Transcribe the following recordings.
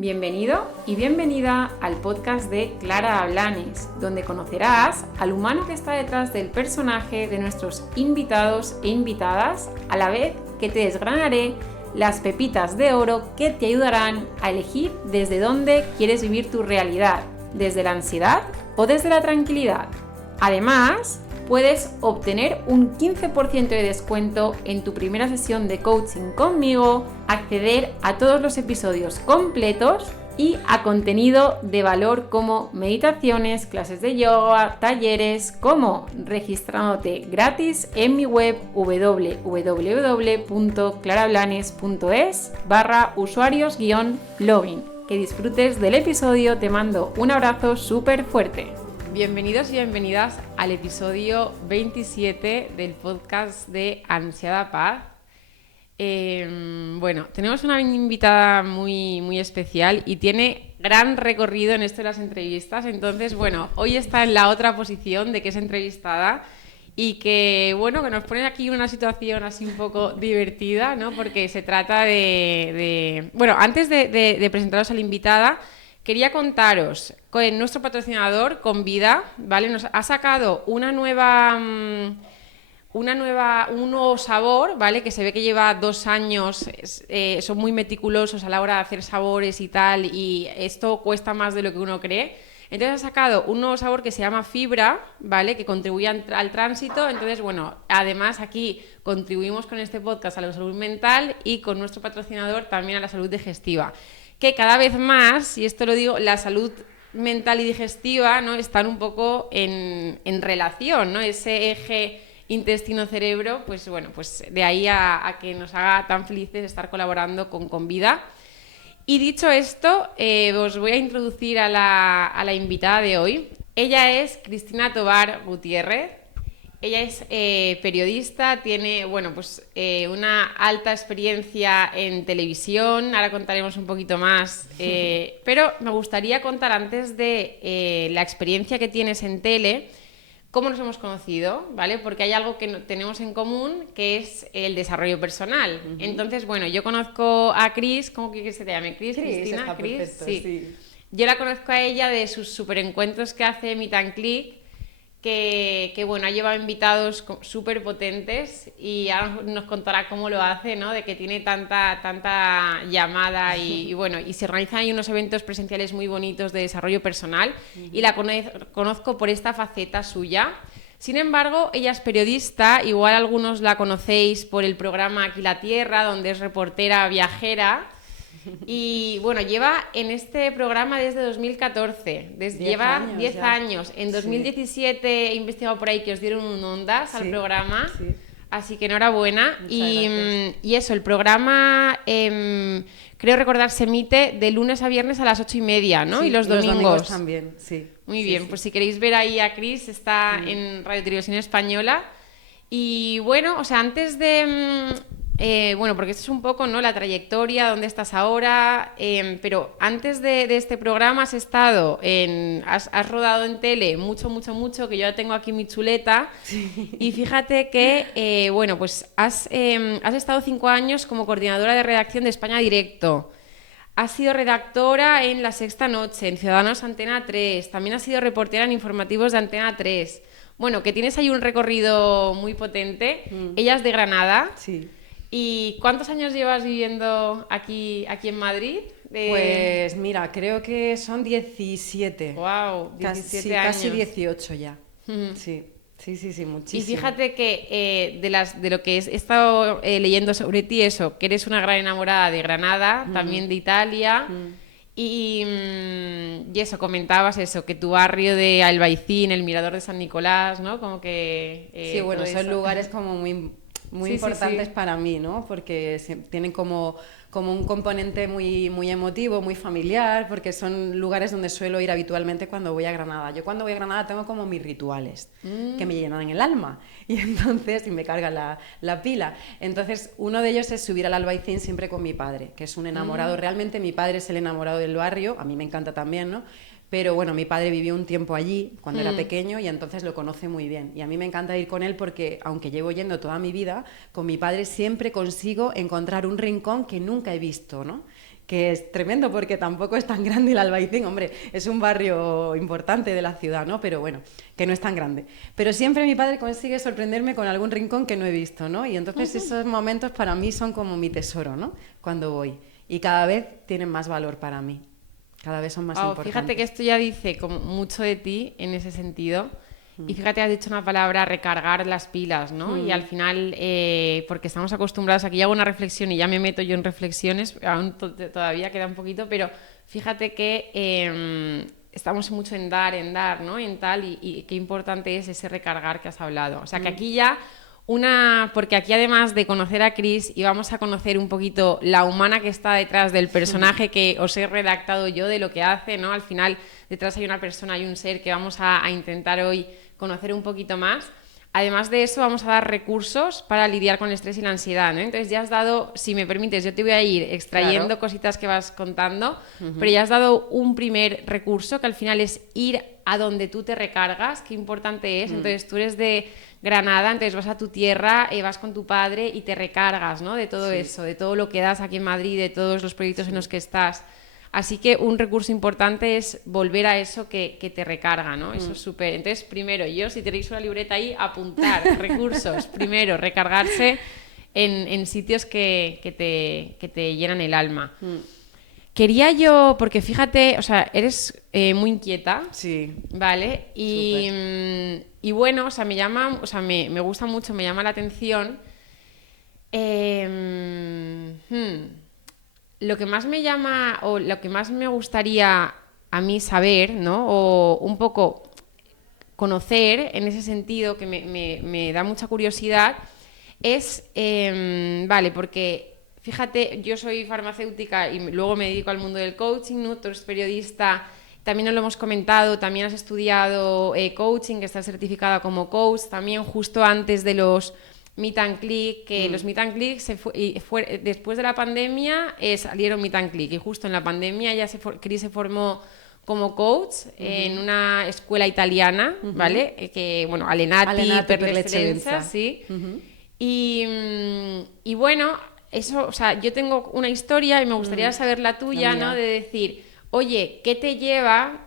Bienvenido y bienvenida al podcast de Clara Blanes, donde conocerás al humano que está detrás del personaje de nuestros invitados e invitadas, a la vez que te desgranaré las pepitas de oro que te ayudarán a elegir desde dónde quieres vivir tu realidad, desde la ansiedad o desde la tranquilidad. Además, puedes obtener un 15% de descuento en tu primera sesión de coaching conmigo, acceder a todos los episodios completos y a contenido de valor como meditaciones, clases de yoga, talleres, como registrándote gratis en mi web www.clarablanes.es/usuarios-login. Que disfrutes del episodio, te mando un abrazo súper fuerte. Bienvenidos y bienvenidas al episodio 27 del podcast de Ansiada Paz. Bueno, tenemos una invitada muy especial y tiene gran recorrido en esto de las entrevistas. Entonces, bueno, hoy está en la otra posición de que es entrevistada y que, bueno, que nos pone aquí una situación así un poco divertida, ¿no? Porque se trata Bueno, antes de presentaros a la invitada, quería contaros que nuestro patrocinador, Convida, ¿vale? Nos ha sacado un nuevo sabor, ¿vale? Que se ve que lleva 2 años, son muy meticulosos a la hora de hacer sabores y tal, y esto cuesta más de lo que uno cree. Entonces ha sacado un nuevo sabor que se llama Fibra, ¿vale? Que contribuye al tránsito. Entonces, bueno, además aquí contribuimos con este podcast a la salud mental y con nuestro patrocinador también a la salud digestiva. Que cada vez más, y esto lo digo, la salud mental y digestiva, ¿no? Están un poco en relación, ¿no? Ese eje intestino-cerebro, pues bueno, pues de ahí a que nos haga tan felices estar colaborando con Convida. Y dicho esto, os voy a introducir a la invitada de hoy. Ella es Cristina Tobar Gutiérrez. Ella es periodista, tiene una alta experiencia en televisión, ahora contaremos un poquito más, pero me gustaría contar antes de la experiencia que tienes en tele, cómo nos hemos conocido, ¿vale? Porque hay algo que tenemos en común, que es el desarrollo personal. Uh-huh. Entonces, bueno, yo conozco a Cris, ¿cómo quieres que se llame? Cristina, Cris. Perfecto, sí. Yo la conozco a ella de sus superencuentros que hace Meet and Click, que bueno, ha llevado invitados súper potentes y ahora nos contará cómo lo hace, ¿no? De que tiene tanta llamada y bueno, y se organizan ahí unos eventos presenciales muy bonitos de desarrollo personal y la conozco por esta faceta suya. Sin embargo, ella es periodista, igual algunos la conocéis por el programa Aquí la Tierra, donde es reportera viajera. Y bueno, lleva en este programa desde 2014, lleva 10 años. En 2017 he investigado por ahí que os dieron un Ondas al programa, así que enhorabuena. Y eso, el programa, creo recordar, se emite de lunes a viernes a las 8:30, ¿no? Y los domingos también, sí. Muy bien, pues si queréis ver ahí a Cris, está en Radio Televisión Española. Y bueno, o sea, antes de... porque esto es un poco, ¿no?, la trayectoria, dónde estás ahora, pero antes de este programa has rodado en tele mucho, que yo ya tengo aquí mi chuleta, y fíjate que, has estado 5 años como coordinadora de redacción de España Directo, has sido redactora en La Sexta Noche, en Ciudadanos Antena 3, también has sido reportera en informativos de Antena 3, bueno, que tienes ahí un recorrido muy potente. Ella es de Granada. Sí. ¿Y cuántos años llevas viviendo aquí en Madrid? Pues mira, creo que son 17. ¡Wow! 17 años. Casi 18 ya. Sí, muchísimo. Y fíjate que de lo que he estado leyendo sobre ti, eso, que eres una gran enamorada de Granada, también de Italia, y eso, comentabas eso, que tu barrio de Albaicín, el Mirador de San Nicolás, ¿no? Como que... sí, bueno, son lugares como muy importantes para mí, ¿no? Porque tienen como un componente muy emotivo, muy familiar, porque son lugares donde suelo ir habitualmente cuando voy a Granada. Yo cuando voy a Granada tengo como mis rituales que me llenan el alma y me cargan la pila. Entonces, uno de ellos es subir al Albaicín siempre con mi padre, que es un enamorado. Realmente mi padre es el enamorado del barrio, a mí me encanta también, ¿no? Pero bueno, mi padre vivió un tiempo allí cuando era pequeño y entonces lo conoce muy bien. Y a mí me encanta ir con él porque, aunque llevo yendo toda mi vida, con mi padre siempre consigo encontrar un rincón que nunca he visto, ¿no? que es tremendo porque tampoco es tan grande el Albaicín, hombre, es un barrio importante de la ciudad, ¿no? Pero bueno, que no es tan grande. Pero siempre mi padre consigue sorprenderme con algún rincón que no he visto, ¿no? Y entonces esos momentos para mí son como mi tesoro, ¿no? Cuando voy. Y cada vez tienen más valor para mí. Cada vez son más importantes. Fíjate que esto ya dice como mucho de ti en ese sentido. Y fíjate, has dicho una palabra, recargar las pilas, ¿no? Y al final, porque estamos acostumbrados, aquí hago una reflexión y ya me meto yo en reflexiones, aún todavía queda un poquito, pero fíjate que estamos mucho en dar, ¿no? En tal, y qué importante es ese recargar que has hablado. O sea, que aquí ya porque aquí además de conocer a Cris, íbamos a conocer un poquito la humana que está detrás del personaje que os he redactado yo, de lo que hace, ¿no? Al final, detrás hay una persona, hay un ser que vamos a intentar hoy conocer un poquito más. Además de eso, vamos a dar recursos para lidiar con el estrés y la ansiedad, ¿no? Entonces ya has dado, si me permites, yo te voy a ir extrayendo cositas que vas contando, pero ya has dado un primer recurso que al final es ir a donde tú te recargas, qué importante es. Entonces tú eres de Granada, entonces vas a tu tierra, vas con tu padre y te recargas, ¿no? De todo eso, de todo lo que das aquí en Madrid, de todos los proyectos en los que estás. Así que un recurso importante es volver a eso que te recarga, ¿no? Eso es súper. Entonces, primero, si tenéis una libreta ahí, apuntar recursos. Primero, recargarse en sitios que te llenan el alma. Quería yo, porque fíjate, o sea, eres muy inquieta. Sí. ¿Vale? Y bueno, o sea, me gusta mucho, me llama la atención. Lo que más me llama, o lo que más me gustaría a mí saber, ¿no? O un poco conocer en ese sentido, que me da mucha curiosidad, es, vale, porque fíjate, yo soy farmacéutica y luego me dedico al mundo del coaching, ¿no? Tú eres periodista, también nos lo hemos comentado, también has estudiado coaching, que estás certificada como coach, también justo antes de los Meet and Click, que los Meet and Click después de la pandemia salieron Meet and Click, y justo en la pandemia ya Cris se formó como coach en una escuela italiana, ¿vale? Que, bueno, Alenati per l'eccellenza, sí. Y bueno, eso, o sea, yo tengo una historia y me gustaría saber la tuya, ¿no? De decir, oye, ¿qué te lleva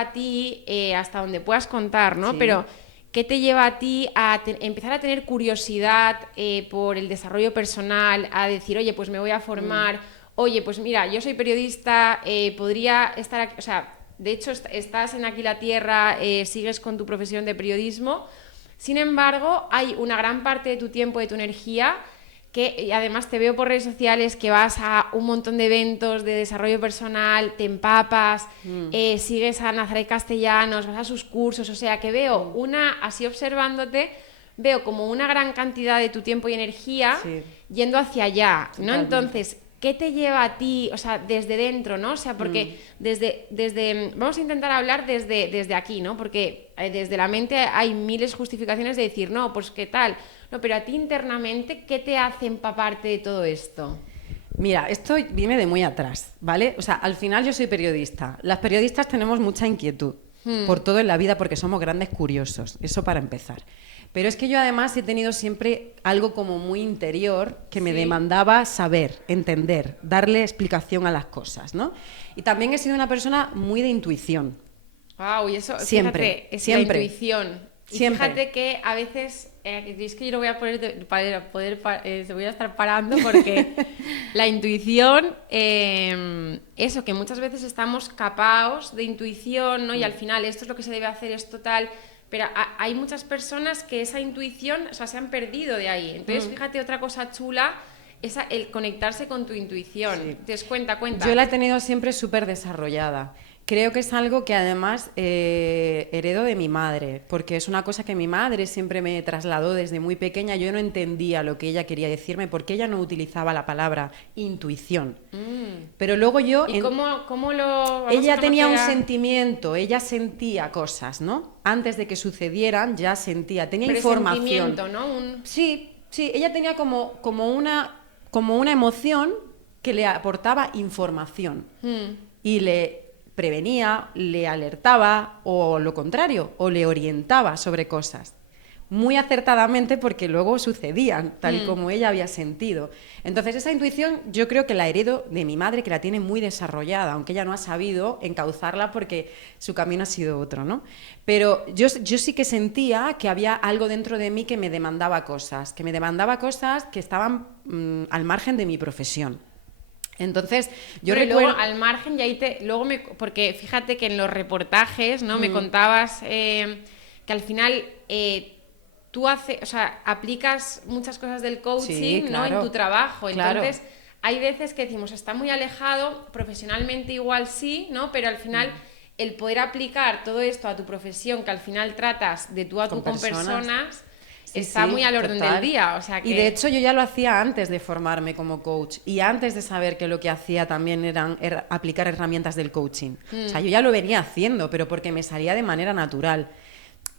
a ti hasta donde puedas contar, ¿no? Sí. Pero ¿qué te lleva a ti a empezar a tener curiosidad por el desarrollo personal, a decir, oye, pues me voy a formar, oye, pues mira, yo soy periodista, podría estar aquí, o sea, de hecho estás en Aquí la Tierra, sigues con tu profesión de periodismo, sin embargo, hay una gran parte de tu tiempo, de tu energía, que además te veo por redes sociales que vas a un montón de eventos de desarrollo personal, te empapas, sigues a Nazaret Castellanos, vas a sus cursos, o sea que veo así observándote, veo como una gran cantidad de tu tiempo y energía yendo hacia allá, ¿no? Totalmente. Entonces, ¿qué te lleva a ti, o sea, desde dentro, ¿no? O sea, porque desde vamos a intentar hablar desde aquí, ¿no? Porque desde la mente hay miles de justificaciones de decir, no, pues qué tal. No, pero a ti internamente, ¿qué te hace empaparte de todo esto? Mira, esto viene de muy atrás, ¿vale? O sea, al final yo soy periodista. Las periodistas tenemos mucha inquietud por todo en la vida porque somos grandes curiosos, eso para empezar. Pero es que yo además he tenido siempre algo como muy interior que me demandaba saber, entender, darle explicación a las cosas, ¿no? Y también he sido una persona muy de intuición. Wow, y eso, siempre, fíjate, es siempre. La intuición. Y siempre. Fíjate que a veces, es que yo lo voy a poner para poder, se voy a estar parando porque la intuición, eso, que muchas veces estamos capaos de intuición, ¿no? Y al final esto es lo que se debe hacer, es total. Pero hay muchas personas que esa intuición, o sea, se han perdido de ahí. Entonces, fíjate, otra cosa chula es el conectarse con tu intuición. Sí. Entonces, cuenta. Yo la he tenido siempre súper desarrollada. Creo que es algo que además heredo de mi madre, porque es una cosa que mi madre siempre me trasladó desde muy pequeña. Yo no entendía lo que ella quería decirme porque ella no utilizaba la palabra intuición. Pero luego yo... ¿Y cómo lo...? Ella tenía un sentimiento, ella sentía cosas, ¿no? Antes de que sucedieran ya sentía, tenía información. ¿No? Sí, ella tenía como una emoción que le aportaba información y le prevenía, le alertaba o lo contrario, o le orientaba sobre cosas. muy acertadamente porque luego sucedían, tal y como ella había sentido. Entonces, esa intuición yo creo que la heredo de mi madre, que la tiene muy desarrollada, aunque ella no ha sabido encauzarla porque su camino ha sido otro, ¿no? Pero yo sí que sentía que había algo dentro de mí que me demandaba cosas, que estaban al margen de mi profesión. Entonces, yo pero recuerdo... luego, al margen, y ahí porque fíjate que en los reportajes, ¿no? Me contabas que al final tú aplicas muchas cosas del coaching, Sí, claro, ¿no? En tu trabajo. claro. Entonces, hay veces que decimos, está muy alejado, profesionalmente igual sí, ¿no? Pero al final, el poder aplicar todo esto a tu profesión, que al final tratas de tú a tú con personas está muy al orden del día, o sea que... Y de hecho yo ya lo hacía antes de formarme como coach y antes de saber que lo que hacía también eran aplicar herramientas del coaching. O sea, yo ya lo venía haciendo, pero porque me salía de manera natural.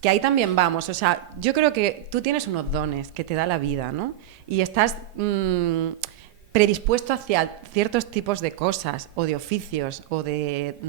Que ahí también vamos, o sea, yo creo que tú tienes unos dones que te da la vida, ¿no? Y estás predispuesto hacia ciertos tipos de cosas o de oficios o de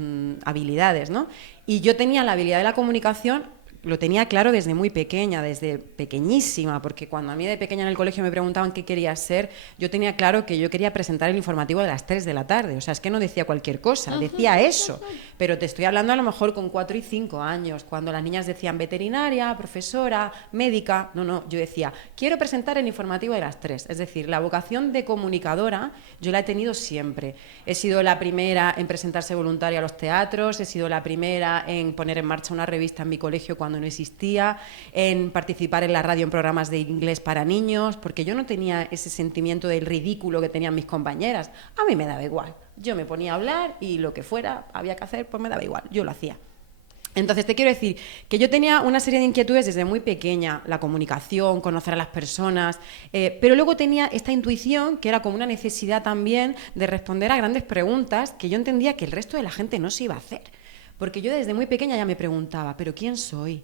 habilidades, ¿no? Y yo tenía la habilidad de la comunicación, lo tenía claro desde muy pequeña, desde pequeñísima, porque cuando a mí de pequeña en el colegio me preguntaban qué quería ser, yo tenía claro que yo quería presentar el informativo de las 3 de la tarde, o sea, es que no decía cualquier cosa, decía eso, pero te estoy hablando a lo mejor con 4 y 5 años, cuando las niñas decían veterinaria, profesora, médica, no, yo decía, quiero presentar el informativo de las 3, es decir, la vocación de comunicadora yo la he tenido siempre, he sido la primera en presentarse voluntaria a los teatros, he sido la primera en poner en marcha una revista en mi colegio cuando no existía, en participar en la radio en programas de inglés para niños, porque yo no tenía ese sentimiento del ridículo que tenían mis compañeras. A mí me daba igual. Yo me ponía a hablar y lo que fuera había que hacer, pues me daba igual. Yo lo hacía. Entonces te quiero decir que yo tenía una serie de inquietudes desde muy pequeña, la comunicación, conocer a las personas, pero luego tenía esta intuición que era como una necesidad también de responder a grandes preguntas que yo entendía que el resto de la gente no se iba a hacer. Porque yo desde muy pequeña ya me preguntaba, ¿pero quién soy?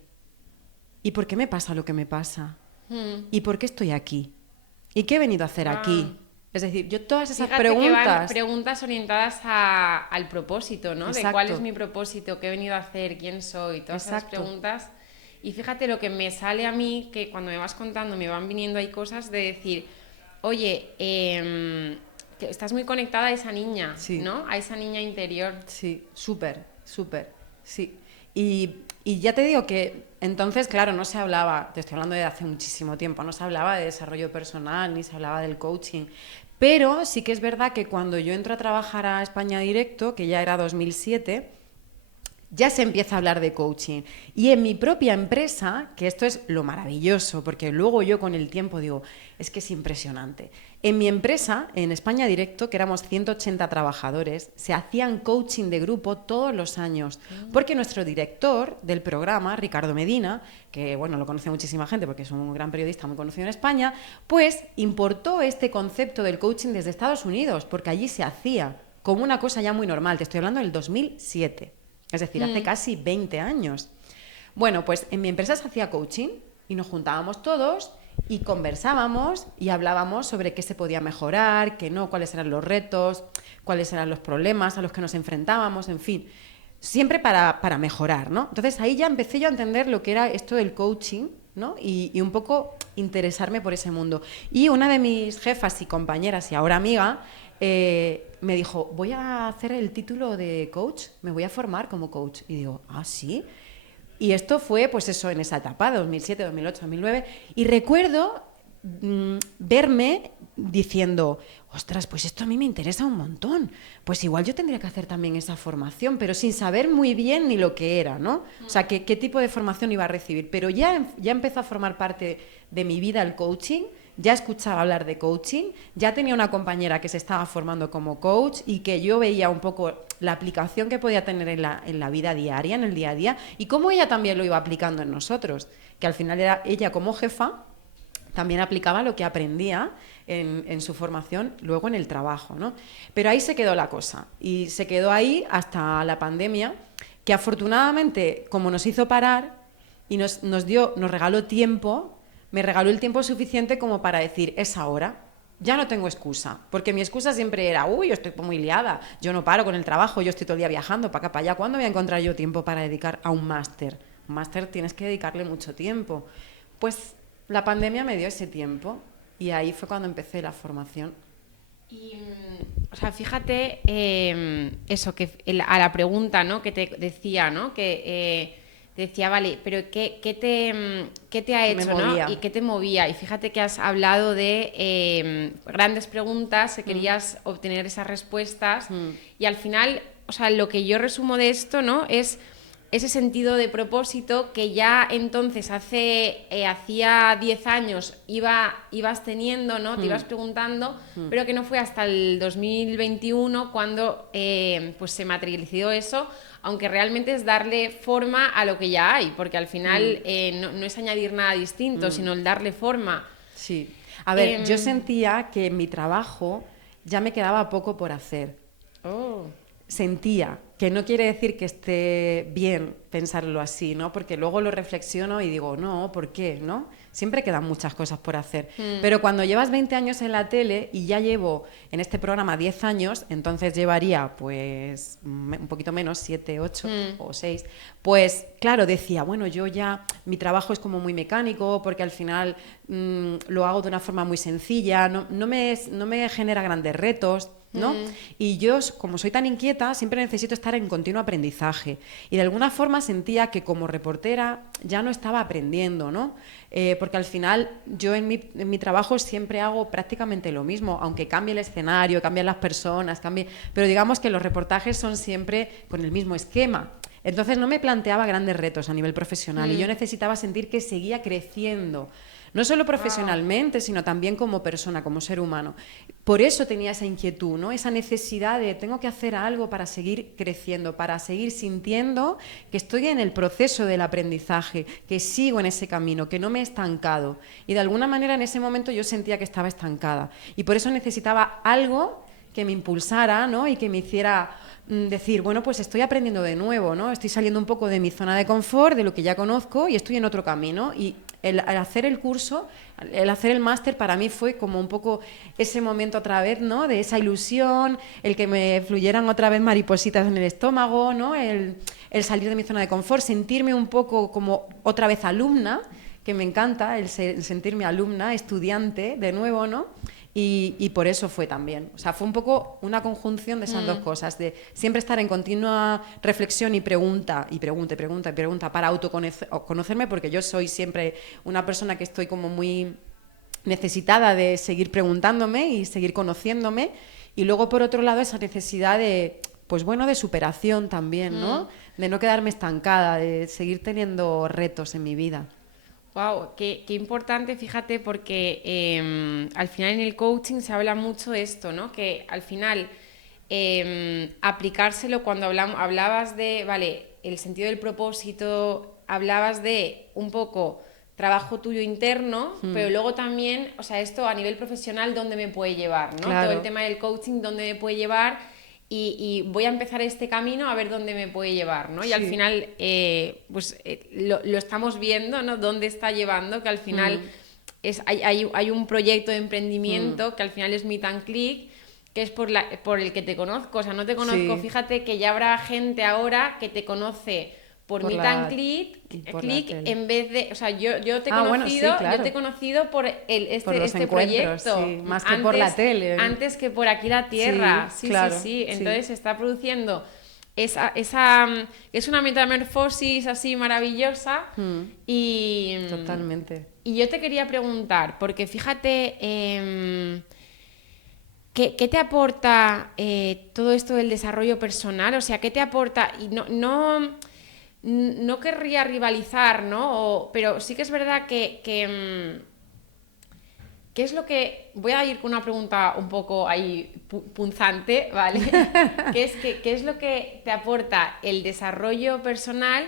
¿Y por qué me pasa lo que me pasa? ¿Y por qué estoy aquí? ¿Y qué he venido a hacer aquí? Es decir, yo todas esas preguntas... que van preguntas orientadas al propósito, ¿no? Exacto. De cuál es mi propósito, qué he venido a hacer, quién soy, todas esas preguntas. Y fíjate lo que me sale a mí, que cuando me vas contando me van viniendo ahí cosas de decir, oye, que estás muy conectada a esa niña, ¿no? A esa niña interior. Sí, súper, sí. Y ya te digo que entonces, claro, no se hablaba, te estoy hablando de hace muchísimo tiempo, no se hablaba de desarrollo personal, ni se hablaba del coaching, pero sí que es verdad que cuando yo entro a trabajar a España Directo, que ya era 2007, ya se empieza a hablar de coaching. Y en mi propia empresa, que esto es lo maravilloso, porque luego yo con el tiempo digo, es que es impresionante. En mi empresa, en España Directo, que éramos 180 trabajadores, se hacían coaching de grupo todos los años, porque nuestro director del programa, Ricardo Medina, que bueno, lo conoce muchísima gente porque es un gran periodista muy conocido en España, pues importó este concepto del coaching desde Estados Unidos, porque allí se hacía como una cosa ya muy normal. Te estoy hablando del 2007. Es decir, hace casi 20 años. Bueno, pues en mi empresa se hacía coaching y nos juntábamos todos y conversábamos y hablábamos sobre qué se podía mejorar, qué no, cuáles eran los retos, cuáles eran los problemas a los que nos enfrentábamos, en fin, siempre para mejorar, ¿no? Entonces ahí ya empecé yo a entender lo que era esto del coaching, ¿no? Y un poco interesarme por ese mundo. Y una de mis jefas y compañeras y ahora amiga me dijo, voy a hacer el título de coach, me voy a formar como coach. Y digo, ¿ah, sí? Y esto fue, pues eso, en esa etapa, 2007, 2008, 2009. Y recuerdo verme diciendo, ostras, pues esto a mí me interesa un montón. Pues igual yo tendría que hacer también esa formación, pero sin saber muy bien ni lo que era, ¿no? O sea, qué tipo de formación iba a recibir. Pero ya empezó a formar parte de mi vida el coaching. Ya escuchaba hablar de coaching, ya tenía una compañera que se estaba formando como coach y que yo veía un poco la aplicación que podía tener en la vida diaria, en el día a día, y cómo ella también lo iba aplicando en nosotros, que al final era ella como jefa, también aplicaba lo que aprendía en su formación luego en el trabajo, ¿no? Pero ahí se quedó la cosa, y se quedó ahí hasta la pandemia, que afortunadamente, como nos hizo parar y nos regaló tiempo. Me regaló el tiempo suficiente como para decir, es ahora, ya no tengo excusa, porque mi excusa siempre era, yo estoy muy liada, yo no paro con el trabajo, yo estoy todo el día viajando para acá, para allá, ¿cuándo voy a encontrar yo tiempo para dedicar a un máster? Un máster tienes que dedicarle mucho tiempo. Pues la pandemia me dio ese tiempo y ahí fue cuando empecé la formación. Y, o sea, fíjate eso, que a la pregunta, ¿no? Que te decía, ¿no? Que decía, vale, pero ¿qué te ha hecho, ¿no? Y qué te movía. Y fíjate que has hablado de grandes preguntas, que querías obtener esas respuestas. Y al final, o sea, lo que yo resumo de esto, ¿no? Es ese sentido de propósito que ya entonces hacía 10 años ibas teniendo, ¿no? Te ibas preguntando, pero que no fue hasta el 2021 cuando pues se materializó eso, aunque realmente es darle forma a lo que ya hay, porque al final no es añadir nada distinto, sino el darle forma. Sí. A ver, yo sentía que en mi trabajo ya me quedaba poco por hacer. Oh. Sentía, que no quiere decir que esté bien pensarlo así, ¿no? Porque luego lo reflexiono y digo, no, ¿por qué? ¿No? Siempre quedan muchas cosas por hacer. Pero cuando llevas 20 años en la tele y ya llevo en este programa 10 años, entonces llevaría pues un poquito menos, 7, 8 o 6, pues claro, decía, bueno, yo ya, mi trabajo es como muy mecánico porque al final lo hago de una forma muy sencilla, no me genera grandes retos, ¿no? Y yo, como soy tan inquieta, siempre necesito estar en continuo aprendizaje. Y de alguna forma sentía que como reportera ya no estaba aprendiendo, ¿no? Porque al final yo en mi trabajo siempre hago prácticamente lo mismo, aunque cambie el escenario, cambien las personas, pero digamos que los reportajes son siempre con el mismo esquema. Entonces no me planteaba grandes retos a nivel profesional y yo necesitaba sentir que seguía creciendo. No solo profesionalmente, sino también como persona, como ser humano. Por eso tenía esa inquietud, ¿no? Esa necesidad de tengo que hacer algo para seguir creciendo, para seguir sintiendo que estoy en el proceso del aprendizaje, que sigo en ese camino, que no me he estancado. Y de alguna manera en ese momento yo sentía que estaba estancada. Y por eso necesitaba algo que me impulsara, ¿no? Y que me hiciera decir, bueno, pues estoy aprendiendo de nuevo, ¿no? Estoy saliendo un poco de mi zona de confort, de lo que ya conozco y estoy en otro camino. Y el hacer el curso, el hacer el máster para mí fue como un poco ese momento otra vez, ¿no? De esa ilusión, el que me fluyeran otra vez maripositas en el estómago, ¿no? El salir de mi zona de confort, sentirme un poco como otra vez alumna, que me encanta, el sentirme alumna, estudiante de nuevo, ¿no? Y por eso fue también. O sea, fue un poco una conjunción de esas dos cosas, de siempre estar en continua reflexión y pregunta para autoconocerme, porque yo soy siempre una persona que estoy como muy necesitada de seguir preguntándome y seguir conociéndome. Y luego, por otro lado, esa necesidad de, pues bueno, de superación también, ¿no? De no quedarme estancada, de seguir teniendo retos en mi vida. Wow, qué importante, fíjate, porque al final en el coaching se habla mucho de esto, ¿no? Que al final aplicárselo cuando hablabas de, vale, el sentido del propósito, hablabas de un poco trabajo tuyo interno, pero luego también, o sea, esto a nivel profesional, ¿dónde me puede llevar, ¿no? Claro. Todo el tema del coaching, ¿dónde me puede llevar? Y voy a empezar este camino a ver dónde me puede llevar, ¿no? Y al final, lo estamos viendo, ¿no? Dónde está llevando, que al final hay un proyecto de emprendimiento que al final es Meet and Click, que es por el que te conozco. O sea, no te conozco, fíjate que ya habrá gente ahora que te conoce por Meet and Click en vez de, o sea, yo te he conocido, bueno, sí, claro. yo te he conocido por este proyecto, sí, más que por la tele. Antes que por Aquí la Tierra. Sí, claro, sí. Entonces se está produciendo es una metamorfosis así maravillosa y totalmente. Y yo te quería preguntar, porque fíjate, ¿qué te aporta todo esto del desarrollo personal? O sea, ¿qué te aporta? Y no querría rivalizar, ¿no? Pero sí que es verdad que ¿qué es lo que...? Voy a ir con una pregunta un poco ahí punzante, ¿vale? ¿Qué es lo que te aporta el desarrollo personal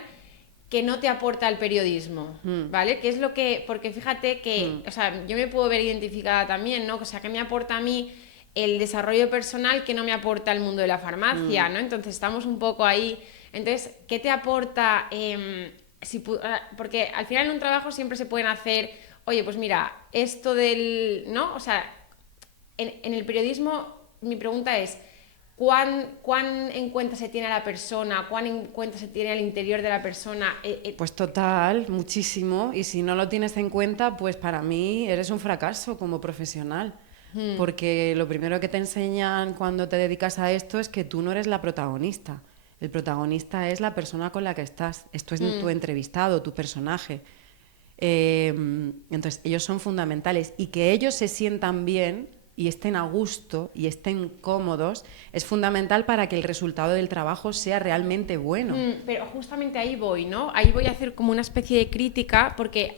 que no te aporta el periodismo? ¿Vale? ¿Qué es lo que...? Porque fíjate que, o sea, yo me puedo ver identificada también, ¿no? O sea, ¿qué me aporta a mí el desarrollo personal que no me aporta el mundo de la farmacia, ¿no? Entonces estamos un poco ahí... Entonces, ¿qué te aporta? Porque al final en un trabajo siempre se pueden hacer, oye, pues mira, esto del... ¿no? O sea, en el periodismo mi pregunta es, ¿Cuán en cuenta se tiene a la persona? ¿Cuán en cuenta se tiene al interior de la persona? Pues total, muchísimo. Y si no lo tienes en cuenta, pues para mí eres un fracaso como profesional. Porque lo primero que te enseñan cuando te dedicas a esto es que tú no eres la protagonista. El protagonista es la persona con la que estás. Esto es tu entrevistado, tu personaje. Entonces, ellos son fundamentales. Y que ellos se sientan bien y estén a gusto y estén cómodos es fundamental para que el resultado del trabajo sea realmente bueno. Pero justamente ahí voy, ¿no? Ahí voy a hacer como una especie de crítica porque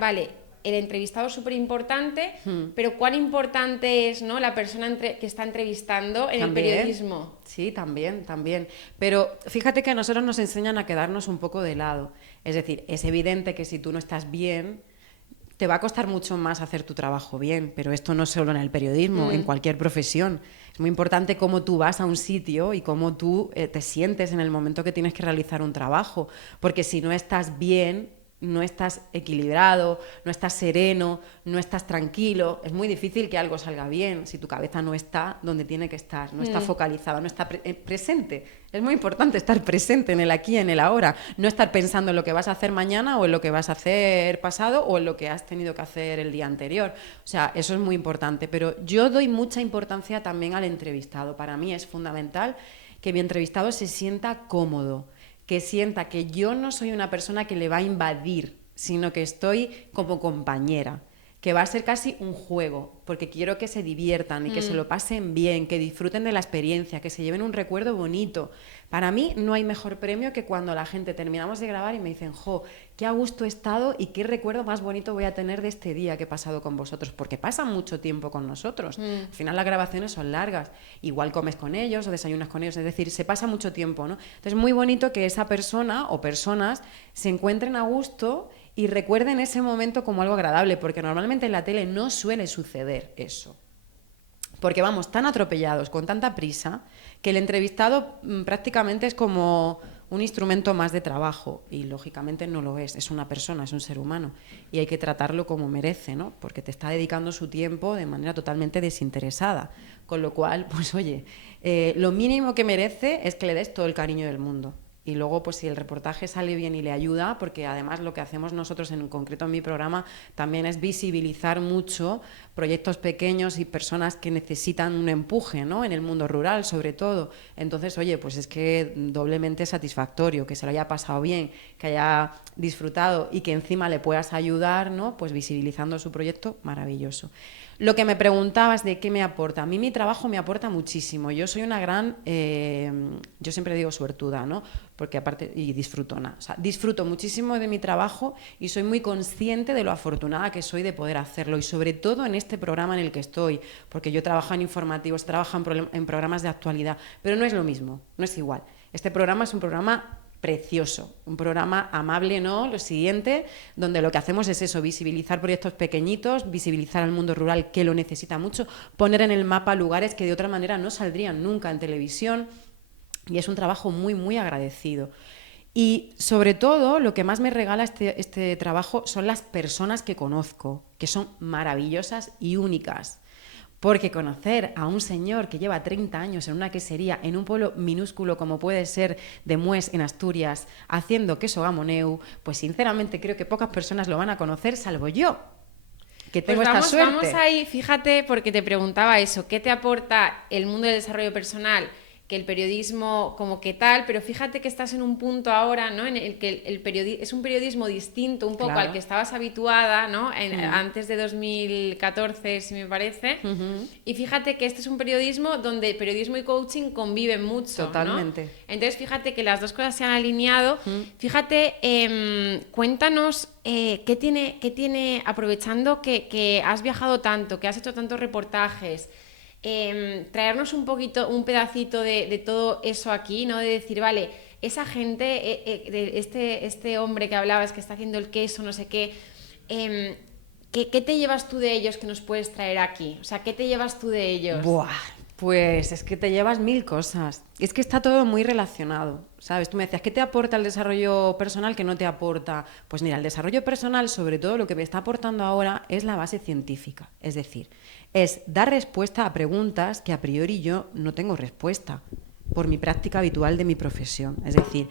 vale, el entrevistado es súper importante, pero ¿cuán importante es, ¿no?, la persona que está entrevistando en el periodismo? Sí, también. Pero fíjate que a nosotros nos enseñan a quedarnos un poco de lado. Es decir, es evidente que si tú no estás bien, te va a costar mucho más hacer tu trabajo bien, pero esto no solo en el periodismo, en cualquier profesión. Es muy importante cómo tú vas a un sitio y cómo tú te sientes en el momento que tienes que realizar un trabajo, porque si no estás bien, no estás equilibrado, no estás sereno, no estás tranquilo, es muy difícil que algo salga bien si tu cabeza no está donde tiene que estar, no está focalizada, no está presente. Es muy importante estar presente en el aquí y en el ahora, no estar pensando en lo que vas a hacer mañana o en lo que vas a hacer pasado o en lo que has tenido que hacer el día anterior. O sea, eso es muy importante, pero yo doy mucha importancia también al entrevistado. Para mí es fundamental que mi entrevistado se sienta cómodo, que sienta que yo no soy una persona que le va a invadir, sino que estoy como compañera, que va a ser casi un juego, porque quiero que se diviertan y que se lo pasen bien, que disfruten de la experiencia, que se lleven un recuerdo bonito. Para mí no hay mejor premio que cuando la gente terminamos de grabar y me dicen, jo, qué a gusto he estado y qué recuerdo más bonito voy a tener de este día que he pasado con vosotros, porque pasan mucho tiempo con nosotros. Al final las grabaciones son largas, igual comes con ellos o desayunas con ellos, es decir, se pasa mucho tiempo, ¿no? Entonces es muy bonito que esa persona o personas se encuentren a gusto y recuerden ese momento como algo agradable, porque normalmente en la tele no suele suceder eso. Porque vamos tan atropellados, con tanta prisa, que el entrevistado prácticamente es como un instrumento más de trabajo, y lógicamente no lo es una persona, es un ser humano, y hay que tratarlo como merece, ¿no? Porque te está dedicando su tiempo de manera totalmente desinteresada, con lo cual, pues oye, lo mínimo que merece es que le des todo el cariño del mundo. Y luego, pues si el reportaje sale bien y le ayuda, porque además lo que hacemos nosotros en concreto en mi programa también es visibilizar mucho proyectos pequeños y personas que necesitan un empuje, ¿no?, en el mundo rural sobre todo. Entonces, oye, pues es que doblemente satisfactorio, que se lo haya pasado bien, que haya disfrutado y que encima le puedas ayudar, ¿no?, pues visibilizando su proyecto, maravilloso. Lo que me preguntabas de qué me aporta. A mí mi trabajo me aporta muchísimo. Yo soy una gran, yo siempre digo suertuda, ¿no? Porque aparte, y disfrutona. O sea, disfruto muchísimo de mi trabajo y soy muy consciente de lo afortunada que soy de poder hacerlo. Y sobre todo en este programa en el que estoy, porque yo trabajo en informativos, trabajo en programas de actualidad, pero no es lo mismo, no es igual. Este programa es un programa precioso, un programa amable, ¿no? Lo siguiente, donde lo que hacemos es eso, visibilizar proyectos pequeñitos, visibilizar al mundo rural que lo necesita mucho, poner en el mapa lugares que de otra manera no saldrían nunca en televisión, y es un trabajo muy, muy agradecido. Y sobre todo, lo que más me regala este trabajo son las personas que conozco, que son maravillosas y únicas. Porque conocer a un señor que lleva 30 años en una quesería en un pueblo minúsculo como puede ser de Mués, en Asturias, haciendo queso gamoneu, pues sinceramente creo que pocas personas lo van a conocer, salvo yo, que tengo esta suerte. Vamos ahí, fíjate, porque te preguntaba eso, ¿qué te aporta el mundo del desarrollo personal? Que el periodismo como que tal, pero fíjate que estás en un punto ahora, ¿no?, en el que es un periodismo distinto un poco al que estabas habituada, ¿no?, antes de 2014, si me parece, y fíjate que este es un periodismo donde periodismo y coaching conviven mucho. Totalmente. ¿No? Entonces fíjate que las dos cosas se han alineado. Fíjate, cuéntanos qué tiene, aprovechando que has viajado tanto, que has hecho tantos reportajes, traernos un pedacito de todo eso aquí, ¿no? De decir, vale, esa gente, este hombre que hablabas que está haciendo el queso, no sé qué, ¿qué te llevas tú de ellos que nos puedes traer aquí? O sea, ¿qué te llevas tú de ellos? Buah, Pues es que te llevas 1000 cosas. Es que está todo muy relacionado, ¿sabes? Tú me decías, ¿qué te aporta el desarrollo personal que no te aporta? Pues mira, el desarrollo personal, sobre todo lo que me está aportando ahora, es la base científica. Es decir, es dar respuesta a preguntas que a priori yo no tengo respuesta por mi práctica habitual de mi profesión. Es decir,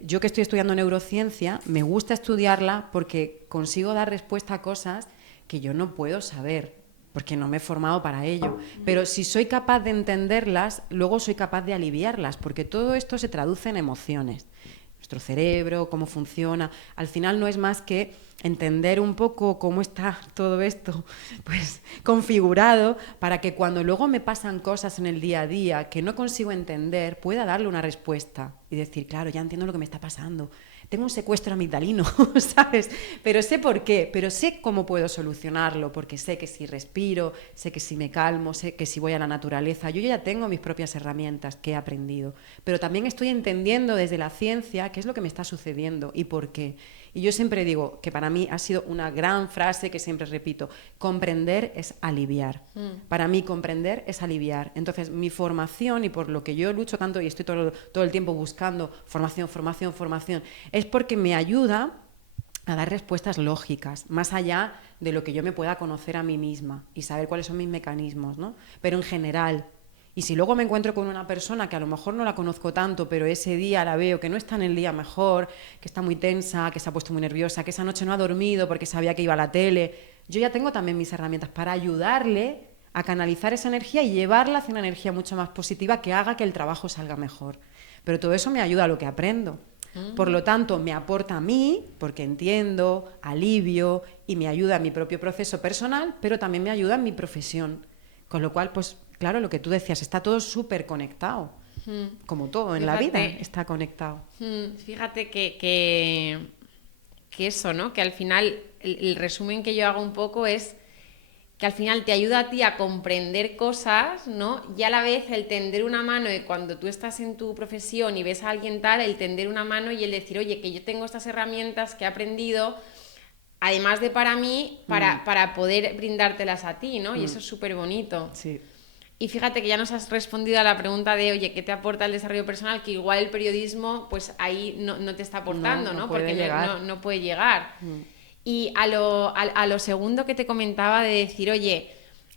yo que estoy estudiando neurociencia, me gusta estudiarla porque consigo dar respuesta a cosas que yo no puedo saber, porque no me he formado para ello. Pero si soy capaz de entenderlas, luego soy capaz de aliviarlas, porque todo esto se traduce en emociones. Nuestro cerebro, cómo funciona. Al final no es más que entender un poco cómo está todo esto pues configurado para que cuando luego me pasan cosas en el día a día que no consigo entender, pueda darle una respuesta y decir, claro, ya entiendo lo que me está pasando. Tengo un secuestro amigdalino, ¿sabes? Pero sé por qué, pero sé cómo puedo solucionarlo, porque sé que si respiro, sé que si me calmo, sé que si voy a la naturaleza, yo ya tengo mis propias herramientas que he aprendido, pero también estoy entendiendo desde la ciencia qué es lo que me está sucediendo y por qué. Y yo siempre digo que para mí ha sido una gran frase que siempre repito, comprender es aliviar. Para mí comprender es aliviar. Entonces mi formación y por lo que yo lucho tanto y estoy todo el tiempo buscando formación, es porque me ayuda a dar respuestas lógicas, más allá de lo que yo me pueda conocer a mí misma y saber cuáles son mis mecanismos, ¿no? Pero en general. Y si luego me encuentro con una persona que a lo mejor no la conozco tanto, pero ese día la veo que no está en el día mejor, que está muy tensa, que se ha puesto muy nerviosa, que esa noche no ha dormido porque sabía que iba a la tele, yo ya tengo también mis herramientas para ayudarle a canalizar esa energía y llevarla hacia una energía mucho más positiva que haga que el trabajo salga mejor. Pero todo eso me ayuda a lo que aprendo. Por lo tanto, me aporta a mí, porque entiendo, alivio y me ayuda en mi propio proceso personal, pero también me ayuda en mi profesión. Con lo cual, pues claro, lo que tú decías, está todo súper conectado. Como todo en la vida está conectado. Fíjate que eso, ¿no? Que al final, el resumen que yo hago un poco es que al final te ayuda a ti a comprender cosas, ¿no? Y a la vez el tender una mano, y cuando tú estás en tu profesión y ves a alguien tal, el tender una mano y el decir, oye, que yo tengo estas herramientas que he aprendido, además de para mí, para poder brindártelas a ti, ¿no? Y eso es súper bonito. Sí. Y fíjate que ya nos has respondido a la pregunta de, oye, ¿qué te aporta el desarrollo personal? Que igual el periodismo, pues ahí no te está aportando, ¿no? Porque no puede llegar. Y a lo segundo que te comentaba de decir, oye,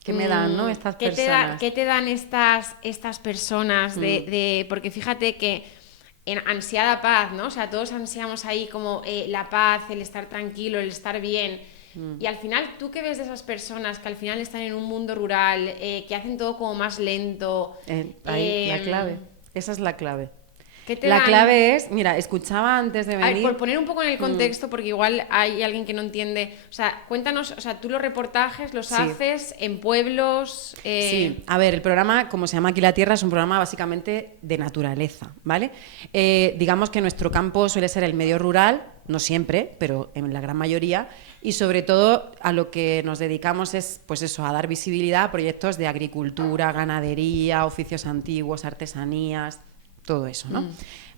¿qué me dan, no? Estas personas. ¿Qué te dan estas personas? Porque fíjate que en ansiada paz, ¿no? O sea, todos ansiamos ahí como la paz, el estar tranquilo, el estar bien. Y al final, ¿tú qué ves de esas personas que al final están en un mundo rural, que hacen todo como más lento? Ahí, la clave. Esa es la clave. La clave es, mira, escuchaba antes de venir... Por poner un poco en el contexto, porque igual hay alguien que no entiende. O sea, cuéntanos, o sea, tú los reportajes los haces en pueblos... Sí, a ver, el programa, como se llama Aquí la Tierra, es un programa básicamente de naturaleza, ¿vale? Digamos que nuestro campo suele ser el medio rural, no siempre, pero en la gran mayoría, y sobre todo a lo que nos dedicamos es, pues eso, a dar visibilidad a proyectos de agricultura, ganadería, oficios antiguos, artesanías... todo eso, ¿no?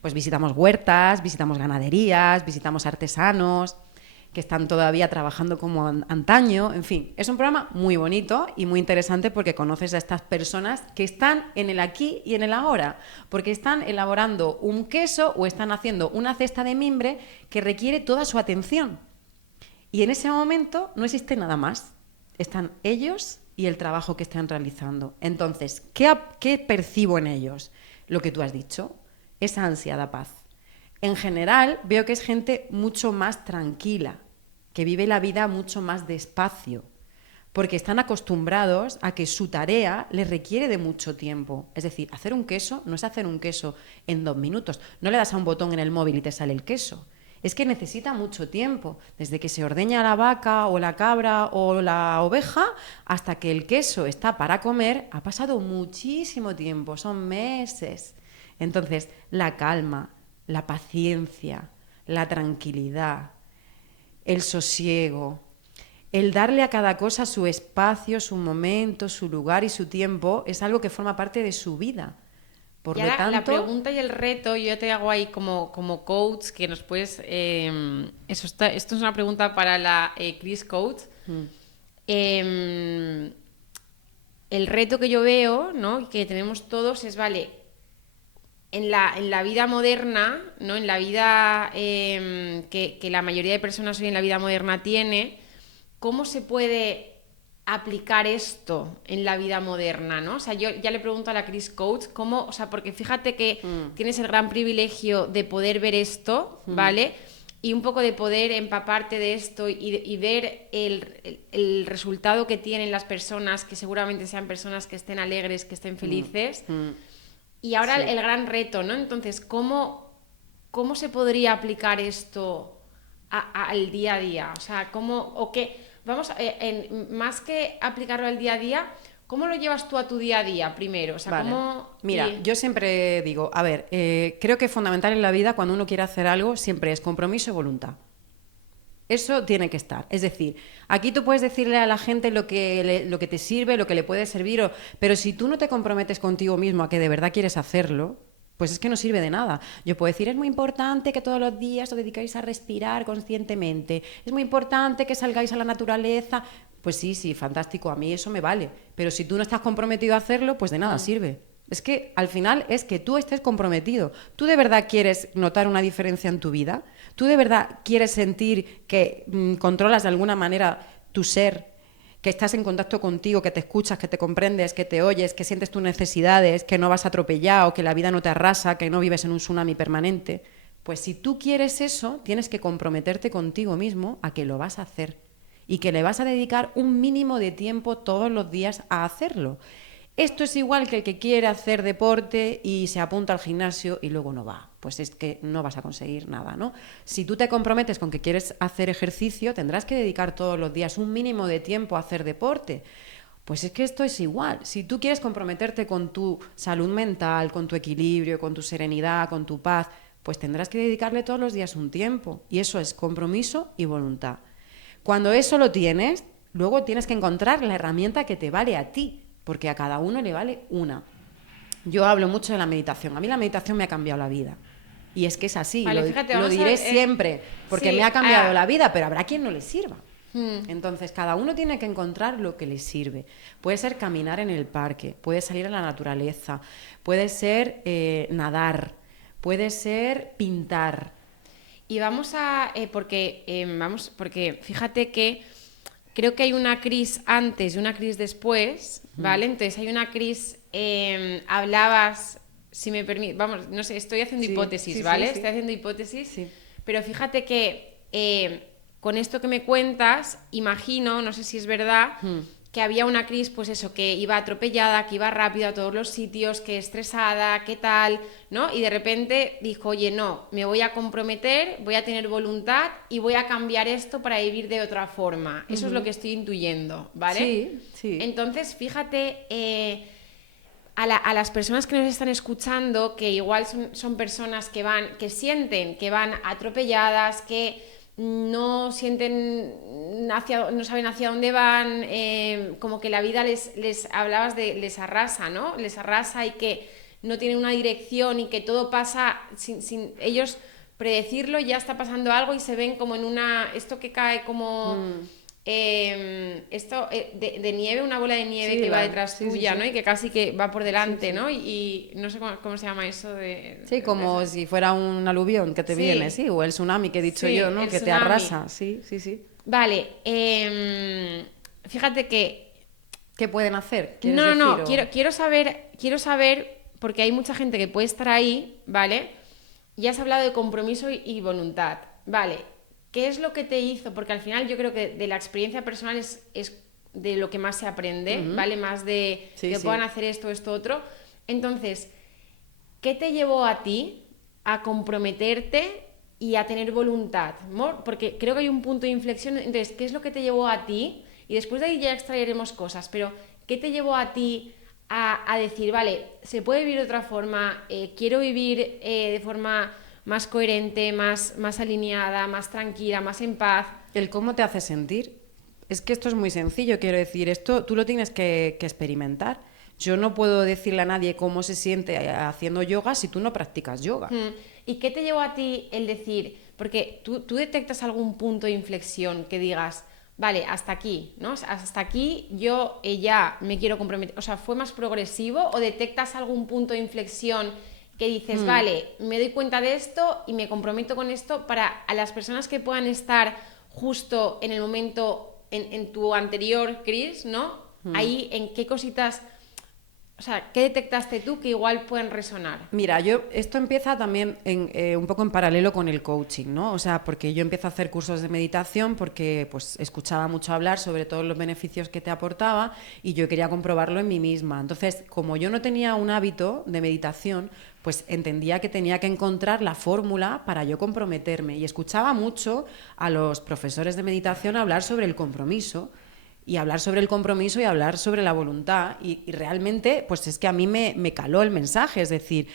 Pues visitamos huertas, visitamos ganaderías, visitamos artesanos que están todavía trabajando como antaño, en fin, es un programa muy bonito y muy interesante porque conoces a estas personas que están en el aquí y en el ahora, porque están elaborando un queso o están haciendo una cesta de mimbre que requiere toda su atención. Y en ese momento no existe nada más, están ellos y el trabajo que están realizando. Entonces, ¿qué percibo en ellos? Lo que tú has dicho, esa ansiada paz. En general, veo que es gente mucho más tranquila, que vive la vida mucho más despacio, porque están acostumbrados a que su tarea les requiere de mucho tiempo. Es decir, hacer un queso no es hacer un queso en 2 minutos. No le das a un botón en el móvil y te sale el queso. Es que necesita mucho tiempo, desde que se ordeña la vaca o la cabra o la oveja hasta que el queso está para comer, ha pasado muchísimo tiempo, son meses. Entonces, la calma, la paciencia, la tranquilidad, el sosiego, el darle a cada cosa su espacio, su momento, su lugar y su tiempo, es algo que forma parte de su vida. Por lo tanto, la pregunta y el reto, yo te hago ahí como coach, que nos puedes... esto es una pregunta para la Chris Coach. el reto que yo veo, ¿no? Que tenemos todos es, vale, en la vida moderna, ¿no? En la vida que la mayoría de personas hoy en la vida moderna tiene, ¿cómo se puede aplicar esto en la vida moderna, ¿no? O sea, yo ya le pregunto a la Chris Coach cómo, o sea, porque fíjate que tienes el gran privilegio de poder ver esto, ¿vale? Y un poco de poder empaparte de esto y ver el resultado que tienen las personas, que seguramente sean personas que estén alegres, que estén felices. Y ahora el gran reto, ¿no? Entonces, ¿cómo se podría aplicar esto al día a día? O sea, más que aplicarlo al día a día, ¿cómo lo llevas tú a tu día a día primero? O sea, vale. Mira, yo siempre digo, a ver, creo que fundamental en la vida cuando uno quiere hacer algo siempre es compromiso y voluntad. Eso tiene que estar. Es decir, aquí tú puedes decirle a la gente lo que te sirve, lo que le puede servir, pero si tú no te comprometes contigo mismo a que de verdad quieres hacerlo, pues es que no sirve de nada. Yo puedo decir, es muy importante que todos los días os dedicáis a respirar conscientemente, es muy importante que salgáis a la naturaleza. Pues sí, fantástico, a mí eso me vale. Pero si tú no estás comprometido a hacerlo, pues de nada sirve. Es que al final es que tú estés comprometido. ¿Tú de verdad quieres notar una diferencia en tu vida? ¿Tú de verdad quieres sentir que controlas de alguna manera tu ser, que estás en contacto contigo, que te escuchas, que te comprendes, que te oyes, que sientes tus necesidades, que no vas atropellado, que la vida no te arrasa, que no vives en un tsunami permanente? Pues si tú quieres eso, tienes que comprometerte contigo mismo a que lo vas a hacer y que le vas a dedicar un mínimo de tiempo todos los días a hacerlo. Esto es igual que el que quiere hacer deporte y se apunta al gimnasio y luego no va. Pues es que no vas a conseguir nada, ¿no? Si tú te comprometes con que quieres hacer ejercicio, tendrás que dedicar todos los días un mínimo de tiempo a hacer deporte. Pues es que esto es igual. Si tú quieres comprometerte con tu salud mental, con tu equilibrio, con tu serenidad, con tu paz, pues tendrás que dedicarle todos los días un tiempo. Y eso es compromiso y voluntad. Cuando eso lo tienes, luego tienes que encontrar la herramienta que te vale a ti, porque a cada uno le vale una. Yo hablo mucho de la meditación. A mí la meditación me ha cambiado la vida. Y es que es así, vale, fíjate, lo diré siempre, porque sí, me ha cambiado la vida, pero habrá quien no le sirva. Entonces, cada uno tiene que encontrar lo que le sirve. Puede ser caminar en el parque, puede salir a la naturaleza, puede ser nadar, puede ser pintar. Y vamos porque fíjate que creo que hay una crisis antes y una crisis después, ¿vale? Entonces hay una crisis, hablabas, si me permite, vamos, no sé, estoy haciendo hipótesis, ¿vale? Estoy haciendo hipótesis, pero fíjate que con esto que me cuentas, imagino, no sé si es verdad, que había una crisis, pues eso, que iba atropellada, que iba rápido a todos los sitios, que estresada, qué tal, ¿no? Y de repente dijo, oye, no, me voy a comprometer, voy a tener voluntad y voy a cambiar esto para vivir de otra forma. Eso es lo que estoy intuyendo, ¿vale? Sí. Entonces, fíjate, a las personas que nos están escuchando, que igual son personas que sienten que van atropelladas, que no sienten no saben hacia dónde van, como que la vida les hablabas de les arrasa, ¿no? Les arrasa y que no tienen una dirección y que todo pasa sin ellos predecirlo, ya está pasando algo y se ven como en esto que cae como esto de nieve, una bola de nieve que va detrás tuya, ¿no? Y que casi que va por delante, ¿no? Y no sé cómo se llama eso como si fuera un aluvión que te viene, o el tsunami que he dicho yo, ¿no? Que te arrasa, sí. Vale, fíjate que... ¿Qué pueden hacer? No, quiero saber, porque hay mucha gente que puede estar ahí, ¿vale? Ya has hablado de compromiso y voluntad, ¿vale? ¿Qué es lo que te hizo? Porque al final yo creo que de la experiencia personal es de lo que más se aprende, ¿vale? Más de que puedan hacer esto, otro. Entonces, ¿qué te llevó a ti a comprometerte y a tener voluntad? ¿No? Porque creo que hay un punto de inflexión. Entonces, ¿qué es lo que te llevó a ti? Y después de ahí ya extraeremos cosas, pero ¿qué te llevó a ti a decir, vale, se puede vivir de otra forma, quiero vivir de forma más coherente, más alineada, más tranquila, más en paz? El cómo te hace sentir. Es que esto es muy sencillo, quiero decir, esto tú lo tienes que experimentar. Yo no puedo decirle a nadie cómo se siente haciendo yoga si tú no practicas yoga. ¿Y qué te llevó a ti el decir? Porque tú detectas algún punto de inflexión que digas, vale, hasta aquí, ¿no? Hasta aquí yo ya me quiero comprometer. O sea, ¿fue más progresivo o detectas algún punto de inflexión que dices, vale, me doy cuenta de esto y me comprometo con esto para a las personas que puedan estar justo en el momento, en tu anterior, Chris, ¿no? Ahí, ¿en qué cositas... O sea, ¿qué detectaste tú que igual pueden resonar? Mira, esto empieza también un poco en paralelo con el coaching, ¿no? O sea, porque yo empiezo a hacer cursos de meditación porque pues escuchaba mucho hablar sobre todos los beneficios que te aportaba y yo quería comprobarlo en mí misma. Entonces, como yo no tenía un hábito de meditación, pues entendía que tenía que encontrar la fórmula para yo comprometerme y escuchaba mucho a los profesores de meditación hablar sobre el compromiso. Y hablar sobre el compromiso y hablar sobre la voluntad. Y realmente, pues es que a mí me caló el mensaje. Es decir,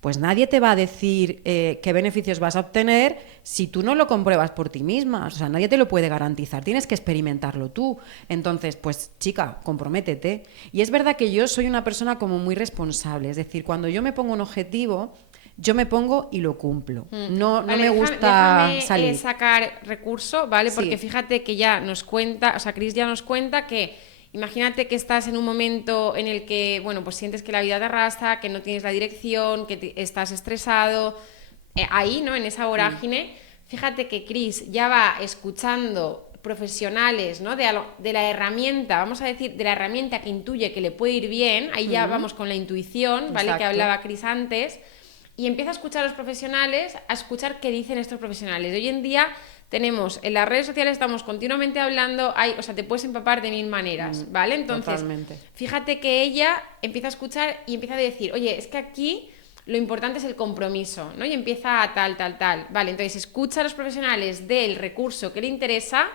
pues nadie te va a decir qué beneficios vas a obtener si tú no lo compruebas por ti misma. O sea, nadie te lo puede garantizar. Tienes que experimentarlo tú. Entonces, pues chica, comprométete. Y es verdad que yo soy una persona como muy responsable. Es decir, cuando yo me pongo un objetivo... Yo me pongo y lo cumplo. No Vale, me gusta salir. Sacar recurso, ¿vale? Sí. Porque fíjate que ya nos cuenta, o sea, Chris ya nos cuenta que imagínate que estás en un momento en el que, bueno, pues sientes que la vida te arrastra, que no tienes la dirección, que estás estresado, ahí, ¿no? En esa vorágine. Fíjate que Chris ya va escuchando profesionales, ¿no? De la herramienta, vamos a decir, de la herramienta que intuye que le puede ir bien, ahí ya vamos con la intuición, ¿vale? Exacto. Que hablaba Chris antes. Y empieza a escuchar a los profesionales, a escuchar qué dicen estos profesionales. Hoy en día tenemos, en las redes sociales estamos continuamente hablando, o sea, te puedes empapar de mil maneras, ¿vale? Entonces, Totalmente. fíjate que ella empieza a escuchar y empieza a decir, oye, es que aquí lo importante es el compromiso, ¿no? Y empieza a tal, vale, entonces escucha a los profesionales del recurso que le interesa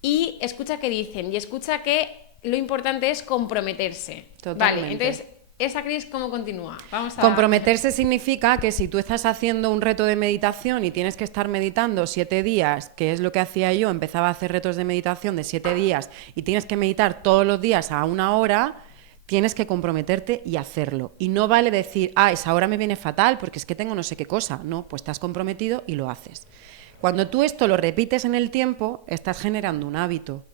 y escucha qué dicen y escucha que lo importante es comprometerse. Totalmente. Vale, entonces... ¿Esa Cris cómo continúa? Vamos a... Comprometerse significa que si tú estás haciendo un reto de meditación y tienes que estar meditando 7 días, que es lo que hacía yo, empezaba a hacer retos de meditación de 7 días y tienes que meditar todos los días a 1 hora, tienes que comprometerte y hacerlo. Y no vale decir, esa hora me viene fatal porque es que tengo no sé qué cosa. No, pues estás comprometido y lo haces. Cuando tú esto lo repites en el tiempo, estás generando un hábito.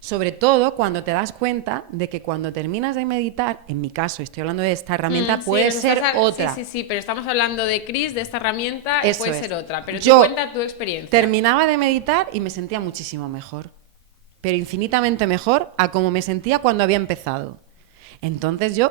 Sobre todo cuando te das cuenta de que cuando terminas de meditar, en mi caso, estoy hablando de esta herramienta, puede ser otra. Sí, pero estamos hablando de Chris, de esta herramienta, y puede ser otra. Pero yo tú cuenta tu experiencia. Terminaba de meditar y me sentía muchísimo mejor, pero infinitamente mejor a como me sentía cuando había empezado. Entonces yo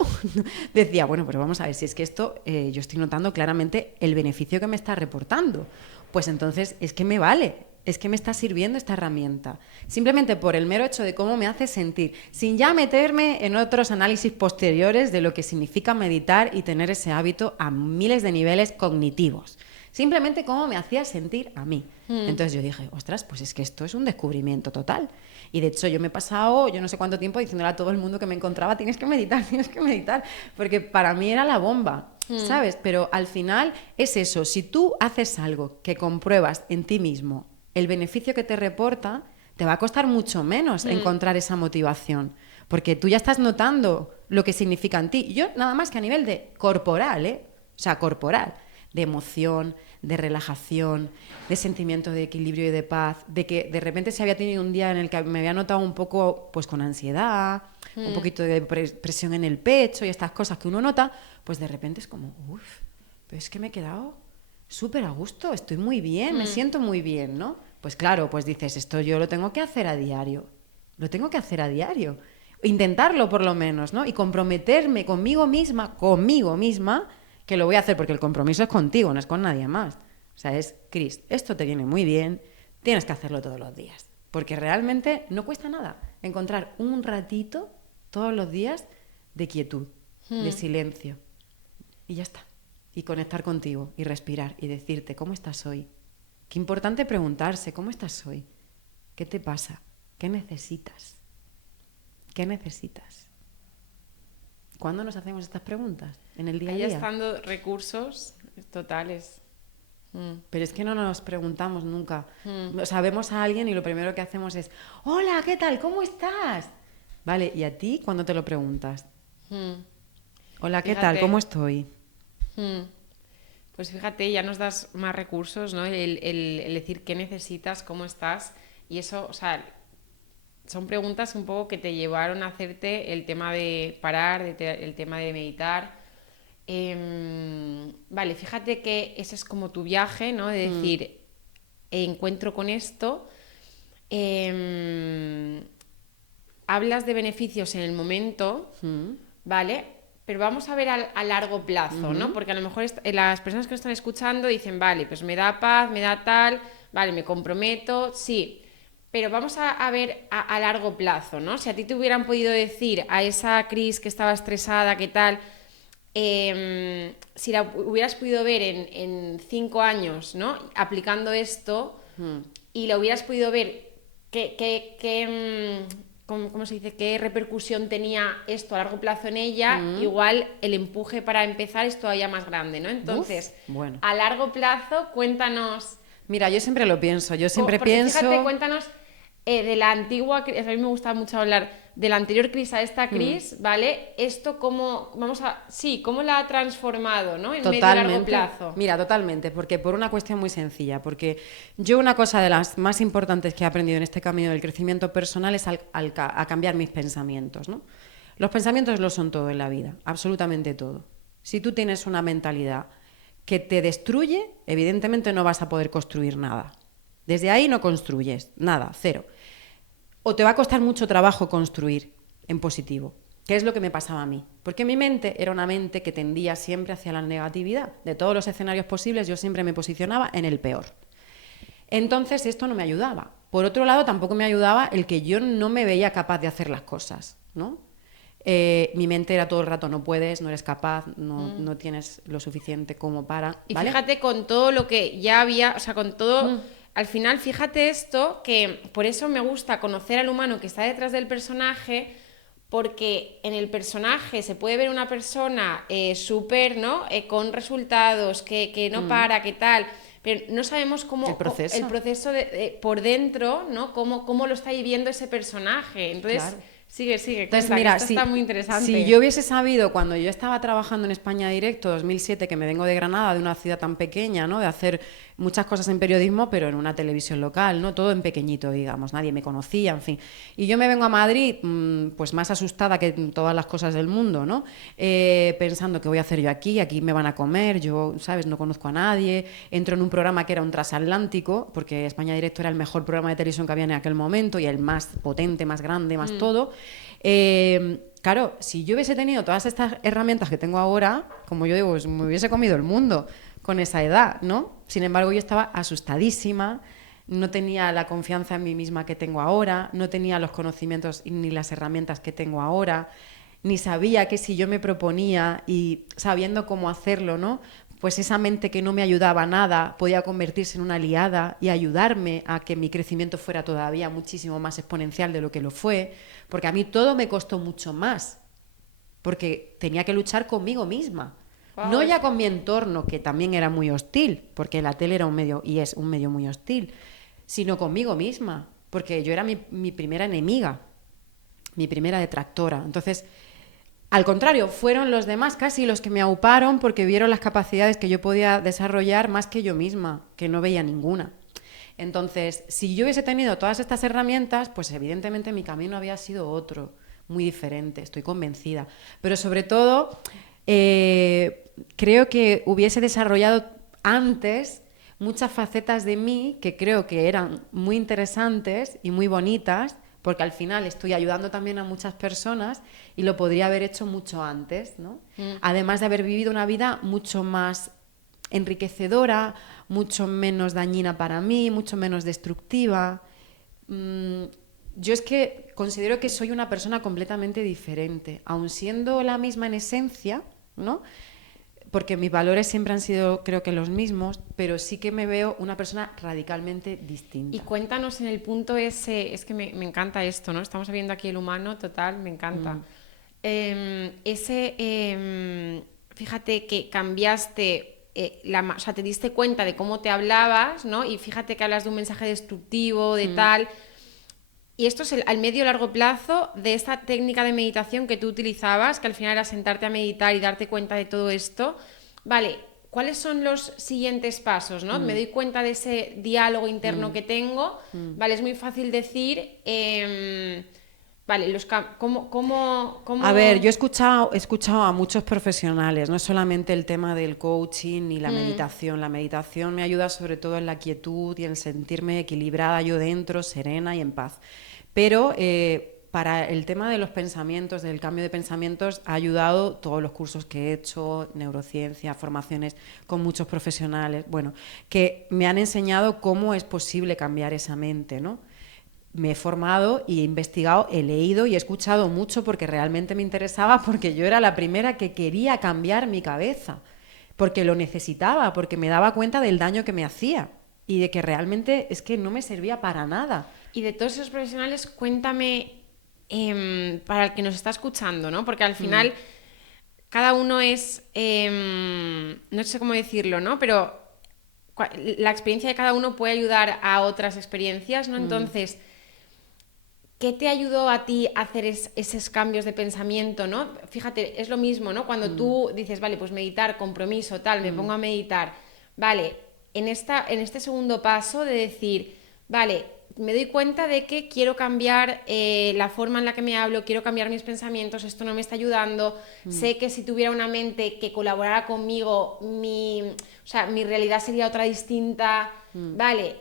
decía, bueno, pero vamos a ver, si es que esto yo estoy notando claramente el beneficio que me está reportando. Pues entonces es que me vale. Es que me está sirviendo esta herramienta. Simplemente por el mero hecho de cómo me hace sentir, sin ya meterme en otros análisis posteriores de lo que significa meditar y tener ese hábito a miles de niveles cognitivos. Simplemente cómo me hacía sentir a mí. Entonces yo dije, ostras, pues es que esto es un descubrimiento total. Y de hecho yo me he pasado, yo no sé cuánto tiempo diciéndole a todo el mundo que me encontraba, tienes que meditar, porque para mí era la bomba. ¿Sabes? Pero al final es eso, si tú haces algo que compruebas en ti mismo, el beneficio que te reporta, te va a costar mucho menos encontrar esa motivación, porque tú ya estás notando lo que significa en ti. Yo nada más que a nivel de corporal, o sea, corporal, de emoción, de relajación, de sentimiento de equilibrio y de paz, de que de repente se había tenido un día en el que me había notado un poco pues con ansiedad, un poquito de presión en el pecho y estas cosas que uno nota, pues de repente es como, pero es que me he quedado súper a gusto, estoy muy bien, me siento muy bien, ¿no? Pues claro, pues dices, esto yo lo tengo que hacer a diario. Lo tengo que hacer a diario. Intentarlo por lo menos, ¿no? Y comprometerme conmigo misma, que lo voy a hacer, porque el compromiso es contigo, no es con nadie más. O sea, es, Cris, esto te viene muy bien, tienes que hacerlo todos los días. Porque realmente no cuesta nada encontrar un ratito todos los días de quietud, de silencio. Y ya está. Y conectar contigo y respirar y decirte, ¿cómo estás hoy? Qué importante preguntarse, ¿cómo estás hoy? ¿Qué te pasa? ¿Qué necesitas? ¿Qué necesitas? ¿Cuándo nos hacemos estas preguntas? ¿En el día a día? Ahí estando recursos totales. Pero es que no nos preguntamos nunca. O sea, vemos a alguien y lo primero que hacemos es, hola, ¿qué tal? ¿Cómo estás? Vale, ¿y a ti cuándo te lo preguntas? Hola, ¿qué tal? ¿Cómo estoy? Pues fíjate, ya nos das más recursos, ¿no? El decir qué necesitas, cómo estás, y eso, o sea, son preguntas un poco que te llevaron a hacerte el tema de parar, el tema de meditar. Vale, fíjate que ese es como tu viaje, ¿no? De decir, encuentro con esto. Hablas de beneficios en el momento, ¿vale? Pero vamos a ver a largo plazo, ¿no? Porque a lo mejor las personas que nos están escuchando dicen, vale, pues me da paz, me da tal, vale, me comprometo, sí. Pero vamos a ver a largo plazo, ¿no? Si a ti te hubieran podido decir a esa Cris que estaba estresada, ¿qué tal? Si la hubieras podido ver en 5 años, ¿no? Aplicando esto, y la hubieras podido ver ¿cómo se dice? ¿Qué repercusión tenía esto a largo plazo en ella? Igual el empuje para empezar es todavía más grande, ¿no? Entonces, bueno. a largo plazo, cuéntanos... Mira, yo siempre lo pienso, Porque fíjate, cuéntanos de la antigua, a mí me gusta mucho hablar de la anterior Cris a esta Cris, ¿vale? Esto cómo la ha transformado, ¿no? En medio y largo plazo. Mira, totalmente, porque por una cuestión muy sencilla, porque yo una cosa de las más importantes que he aprendido en este camino del crecimiento personal es a cambiar mis pensamientos, ¿no? Los pensamientos lo son todo en la vida, absolutamente todo. Si tú tienes una mentalidad que te destruye, evidentemente no vas a poder construir nada. Desde ahí no construyes nada, cero. O te va a costar mucho trabajo construir en positivo, que es lo que me pasaba a mí. Porque mi mente era una mente que tendía siempre hacia la negatividad. De todos los escenarios posibles, yo siempre me posicionaba en el peor. Entonces, esto no me ayudaba. Por otro lado, tampoco me ayudaba el que yo no me veía capaz de hacer las cosas, ¿no? Mi mente era todo el rato, no puedes, no eres capaz, no tienes lo suficiente como para... Y ¿vale? fíjate con todo lo que ya había, o sea, con todo... Al final, fíjate esto, que por eso me gusta conocer al humano que está detrás del personaje, porque en el personaje se puede ver una persona súper, ¿no? Con resultados, que no para, que tal... Pero no sabemos cómo... El proceso por dentro, ¿no? Cómo lo está viviendo ese personaje. Entonces... Claro. Sigue, Entonces, cuenta, mira, esto está muy interesante. Si yo hubiese sabido cuando yo estaba trabajando en España Directo, 2007, que me vengo de Granada, de una ciudad tan pequeña, ¿no? De hacer muchas cosas en periodismo, pero en una televisión local, ¿no? Todo en pequeñito, digamos, nadie me conocía, en fin. Y yo me vengo a Madrid, pues más asustada que todas las cosas del mundo, ¿no? Pensando, ¿qué voy a hacer yo aquí? Aquí me van a comer, yo, ¿sabes? No conozco a nadie. Entro en un programa que era un transatlántico, porque España Directo era el mejor programa de televisión que había en aquel momento y el más potente, más grande, más todo. Claro, si yo hubiese tenido todas estas herramientas que tengo ahora, como yo digo, pues me hubiese comido el mundo con esa edad, ¿no? Sin embargo, yo estaba asustadísima, no tenía la confianza en mí misma que tengo ahora, no tenía los conocimientos ni las herramientas que tengo ahora, ni sabía que si yo me proponía y sabiendo cómo hacerlo, ¿no? Pues esa mente que no me ayudaba a nada podía convertirse en una aliada y ayudarme a que mi crecimiento fuera todavía muchísimo más exponencial de lo que lo fue, porque a mí todo me costó mucho más, porque tenía que luchar conmigo misma. Wow. No ya con mi entorno, que también era muy hostil, porque la tele era un medio, y es un medio muy hostil, sino conmigo misma, porque yo era mi primera enemiga, mi primera detractora. Entonces, al contrario, fueron los demás casi los que me auparon porque vieron las capacidades que yo podía desarrollar más que yo misma, que no veía ninguna. Entonces, si yo hubiese tenido todas estas herramientas, pues evidentemente mi camino había sido otro, muy diferente, estoy convencida. Pero sobre todo, creo que hubiese desarrollado antes muchas facetas de mí que creo que eran muy interesantes y muy bonitas, porque al final estoy ayudando también a muchas personas y lo podría haber hecho mucho antes, ¿no? Además de haber vivido una vida mucho más enriquecedora, mucho menos dañina para mí, mucho menos destructiva. Yo es que considero que soy una persona completamente diferente, aun siendo la misma en esencia, ¿no? Porque mis valores siempre han sido, creo que los mismos, pero sí que me veo una persona radicalmente distinta. Y cuéntanos en el punto ese, es que me encanta esto, ¿no? Estamos viendo aquí el humano, total, me encanta. Fíjate que cambiaste, o sea, te diste cuenta de cómo te hablabas, ¿no? Y fíjate que hablas de un mensaje destructivo, de tal... Y esto es al medio y largo plazo de esta técnica de meditación que tú utilizabas, que al final era sentarte a meditar y darte cuenta de todo esto. Vale, ¿cuáles son los siguientes pasos, ¿no? Me doy cuenta de ese diálogo interno que tengo, ¿vale? Es muy fácil decir, vale, ¿cómo? A ver, yo he escuchado a muchos profesionales, no solamente el tema del coaching ni la meditación. La meditación me ayuda sobre todo en la quietud y en sentirme equilibrada yo dentro, serena y en paz. Pero para el tema de los pensamientos, del cambio de pensamientos, ha ayudado todos los cursos que he hecho, neurociencia, formaciones con muchos profesionales, bueno, que me han enseñado cómo es posible cambiar esa mente, ¿no? Me he formado y he investigado, he leído y he escuchado mucho porque realmente me interesaba, porque yo era la primera que quería cambiar mi cabeza, porque lo necesitaba, porque me daba cuenta del daño que me hacía y de que realmente es que no me servía para nada. Y de todos esos profesionales, cuéntame, para el que nos está escuchando, ¿no? Porque al final cada uno es, no sé cómo decirlo, ¿no? Pero la experiencia de cada uno puede ayudar a otras experiencias, ¿no? Entonces, ¿qué te ayudó a ti a hacer esos cambios de pensamiento, ¿no? Fíjate, es lo mismo, ¿no? Cuando tú dices, vale, pues meditar, compromiso, tal, me pongo a meditar, vale, en este segundo paso de decir, vale, me doy cuenta de que quiero cambiar la forma en la que me hablo, quiero cambiar mis pensamientos, esto no me está ayudando, sé que si tuviera una mente que colaborara conmigo, mi realidad sería otra distinta, vale.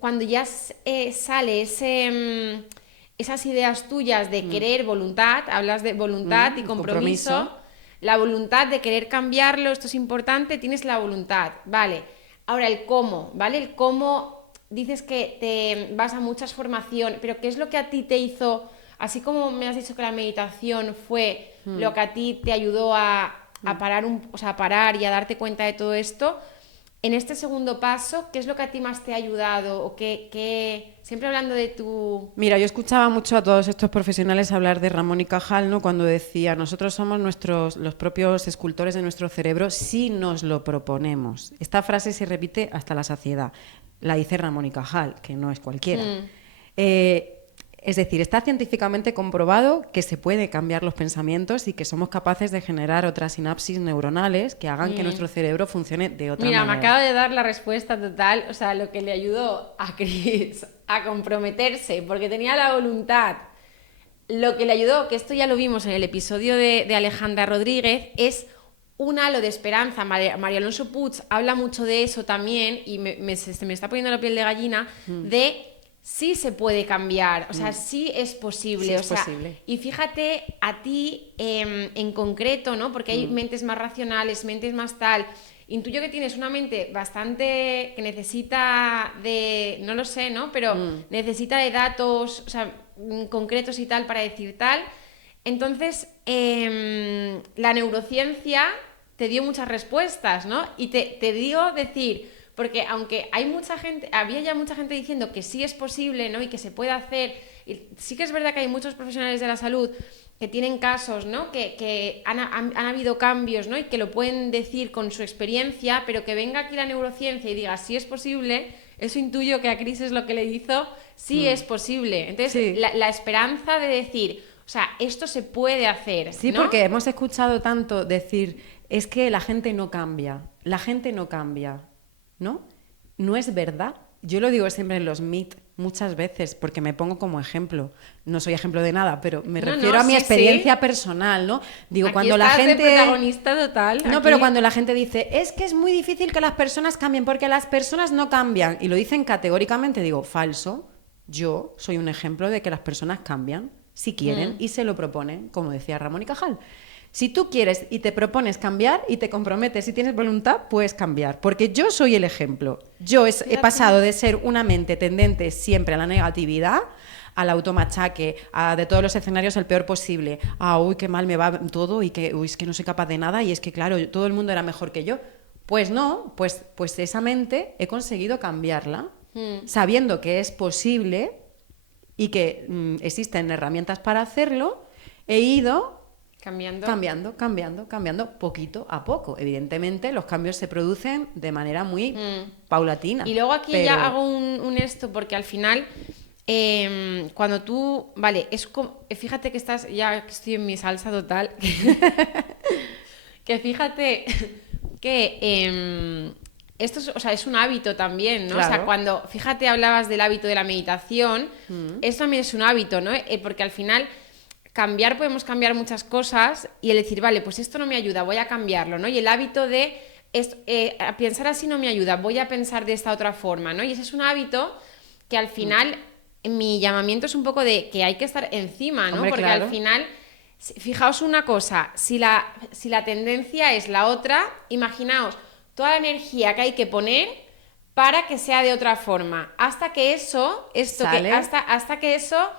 Cuando ya sale esas ideas tuyas de querer voluntad, hablas de voluntad y compromiso, la voluntad de querer cambiarlo, esto es importante, tienes la voluntad, vale. Ahora el cómo, ¿vale? El cómo dices que te vas a muchas formaciones, pero ¿qué es lo que a ti te hizo, así como me has dicho que la meditación fue lo que a ti te ayudó a parar, a parar y a darte cuenta de todo esto? En este segundo paso, ¿qué es lo que a ti más te ha ayudado? O siempre hablando de tu... Mira, yo escuchaba mucho a todos estos profesionales hablar de Ramón y Cajal, ¿no? Cuando decía, nosotros somos los propios escultores de nuestro cerebro si nos lo proponemos. Esta frase se repite hasta la saciedad. La dice Ramón y Cajal, que no es cualquiera. Es decir, está científicamente comprobado que se puede cambiar los pensamientos y que somos capaces de generar otras sinapsis neuronales que hagan que nuestro cerebro funcione de otra manera. Mira, me acaba de dar la respuesta total, o sea, lo que le ayudó a Chris a comprometerse, porque tenía la voluntad. Lo que le ayudó, que esto ya lo vimos en el episodio de Alejandra Rodríguez, es un halo de esperanza. María Alonso Puig habla mucho de eso también y se me está poniendo la piel de gallina, de sí se puede cambiar, o sea, sí es posible. Sí es posible. Y fíjate a ti en concreto, ¿no? Porque hay mentes más racionales, mentes más tal. Intuyo que tienes una mente bastante que necesita de, no lo sé, ¿no? Pero necesita de datos, o sea, concretos y tal para decir tal. Entonces, la neurociencia te dio muchas respuestas, ¿no? Y te digo decir, porque aunque había ya mucha gente diciendo que sí es posible, ¿no? Y que se puede hacer, y sí que es verdad que hay muchos profesionales de la salud que tienen casos, ¿no? Que han habido cambios, ¿no? Y que lo pueden decir con su experiencia, pero que venga aquí la neurociencia y diga sí es posible, eso intuyo que a Chris es lo que le hizo, sí es posible. Entonces, sí. La esperanza de decir, o sea, esto se puede hacer, sí, ¿no? Porque hemos escuchado tanto decir, es que la gente no cambia, ¿no? No es verdad. Yo lo digo siempre en los Meet muchas veces porque me pongo como ejemplo. No soy ejemplo de nada, pero me refiero a mi experiencia personal, ¿no? Digo, aquí cuando estás la gente... de protagonista total. No, aquí. pero cuando la gente dice, es que es muy difícil que las personas cambien porque las personas no cambian, y lo dicen categóricamente, digo, falso. Yo soy un ejemplo de que las personas cambian si quieren y se lo proponen, como decía Ramón y Cajal. Si tú quieres y te propones cambiar y te comprometes y tienes voluntad, puedes cambiar. Porque yo soy el ejemplo. Yo he pasado de ser una mente tendente siempre a la negatividad, al automachaque, a de todos los escenarios el peor posible, a uy, qué mal me va todo y que uy, es que no soy capaz de nada y es que claro, todo el mundo era mejor que yo. Pues no, pues esa mente he conseguido cambiarla, sabiendo que es posible y que existen herramientas para hacerlo, he ido... Cambiando poquito a poco. Evidentemente, los cambios se producen de manera muy paulatina. Y luego aquí ya hago un esto, porque al final, cuando tú... Vale, es como... Fíjate que estás... Ya que estoy en mi salsa total. Que fíjate que esto es, o sea, es un hábito también, ¿no? Claro. O sea, cuando, fíjate, hablabas del hábito de la meditación, esto también es un hábito, ¿no? Porque al final podemos cambiar muchas cosas y el decir, vale, pues esto no me ayuda, voy a cambiarlo, ¿no? Y el hábito de a pensar así no me ayuda, voy a pensar de esta otra forma, ¿no? Y ese es un hábito que al final mi llamamiento es un poco de que hay que estar encima, ¿no? Hombre, porque claro. al final, fijaos una cosa, si la tendencia es la otra, imaginaos toda la energía que hay que poner para que sea de otra forma, hasta que hasta que eso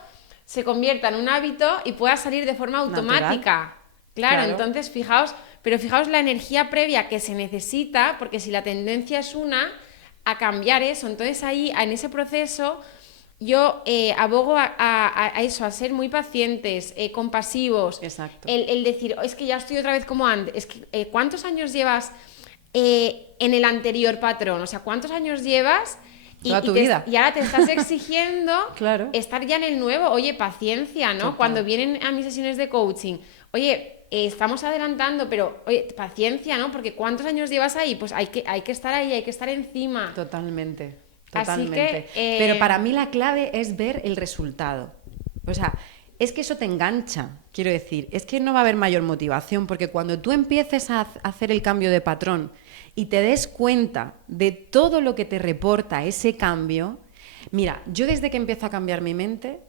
se convierta en un hábito y pueda salir de forma automática. Claro, entonces fijaos la energía previa que se necesita, porque si la tendencia es a cambiar eso, entonces ahí, en ese proceso, yo abogo a eso, a ser muy pacientes, compasivos. Exacto. El decir, es que ya estoy otra vez como antes, es que ¿cuántos años llevas en el anterior patrón? O sea, ¿cuántos años llevas? Toda tu vida. Y ahora te estás exigiendo Claro. estar ya en el nuevo. Oye, paciencia, ¿no? Total. Cuando vienen a mis sesiones de coaching, oye, estamos adelantando, pero oye, paciencia, ¿no? Porque ¿cuántos años llevas ahí? Pues hay que estar ahí, hay que estar encima. Totalmente. Así que, Pero para mí la clave es ver el resultado. O sea, es que eso te engancha, quiero decir. Es que no va a haber mayor motivación, porque cuando tú empieces a hacer el cambio de patrón y te des cuenta de todo lo que te reporta ese cambio, mira, yo desde que empiezo a cambiar mi mente,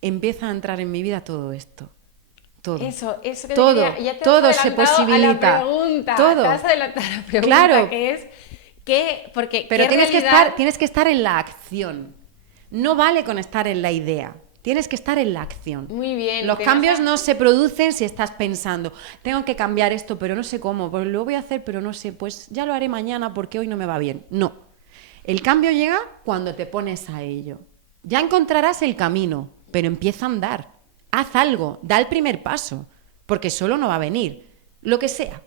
empieza a entrar en mi vida todo esto. Todo. Eso que todo, ya te todo has se adelantado posibilita. a la pregunta. Todo. Te has adelantado a la pregunta, Claro. que es porque Pero ¿qué tienes que estar en la acción. No vale con estar en la idea. Tienes que estar en la acción. Muy bien. Los cambios no se producen si estás pensando, tengo que cambiar esto, pero no sé cómo, pues lo voy a hacer, pero no sé, pues ya lo haré mañana porque hoy no me va bien. No. El cambio llega cuando te pones a ello. Ya encontrarás el camino, pero empieza a andar. Haz algo, da el primer paso, porque solo no va a venir. Lo que sea.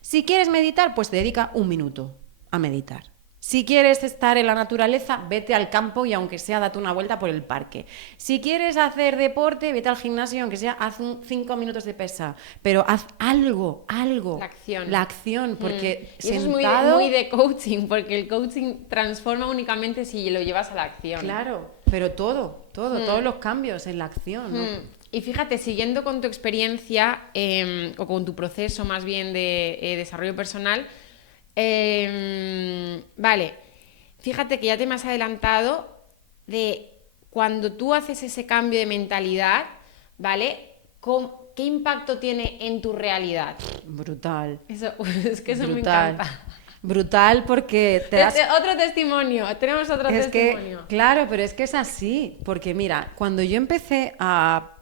Si quieres meditar, pues dedica 1 minuto a meditar. Si quieres estar en la naturaleza, vete al campo y aunque sea date una vuelta por el parque. Si quieres hacer deporte, vete al gimnasio y aunque sea haz 5 minutos de pesa. Pero haz algo. La acción, porque y eso sentado... es muy de coaching, porque el coaching transforma únicamente si lo llevas a la acción. Claro, pero todos los cambios en la acción, ¿no? Y fíjate, siguiendo con tu experiencia o con tu proceso más bien de desarrollo personal, vale, fíjate que ya te me has adelantado de cuando tú haces ese cambio de mentalidad, ¿vale? ¿Qué impacto tiene en tu realidad? Brutal. Eso, es que eso me Brutal. encanta. Brutal porque te das... Otro testimonio, tenemos otro testimonio. Claro, pero es que es así, porque mira, cuando yo empecé a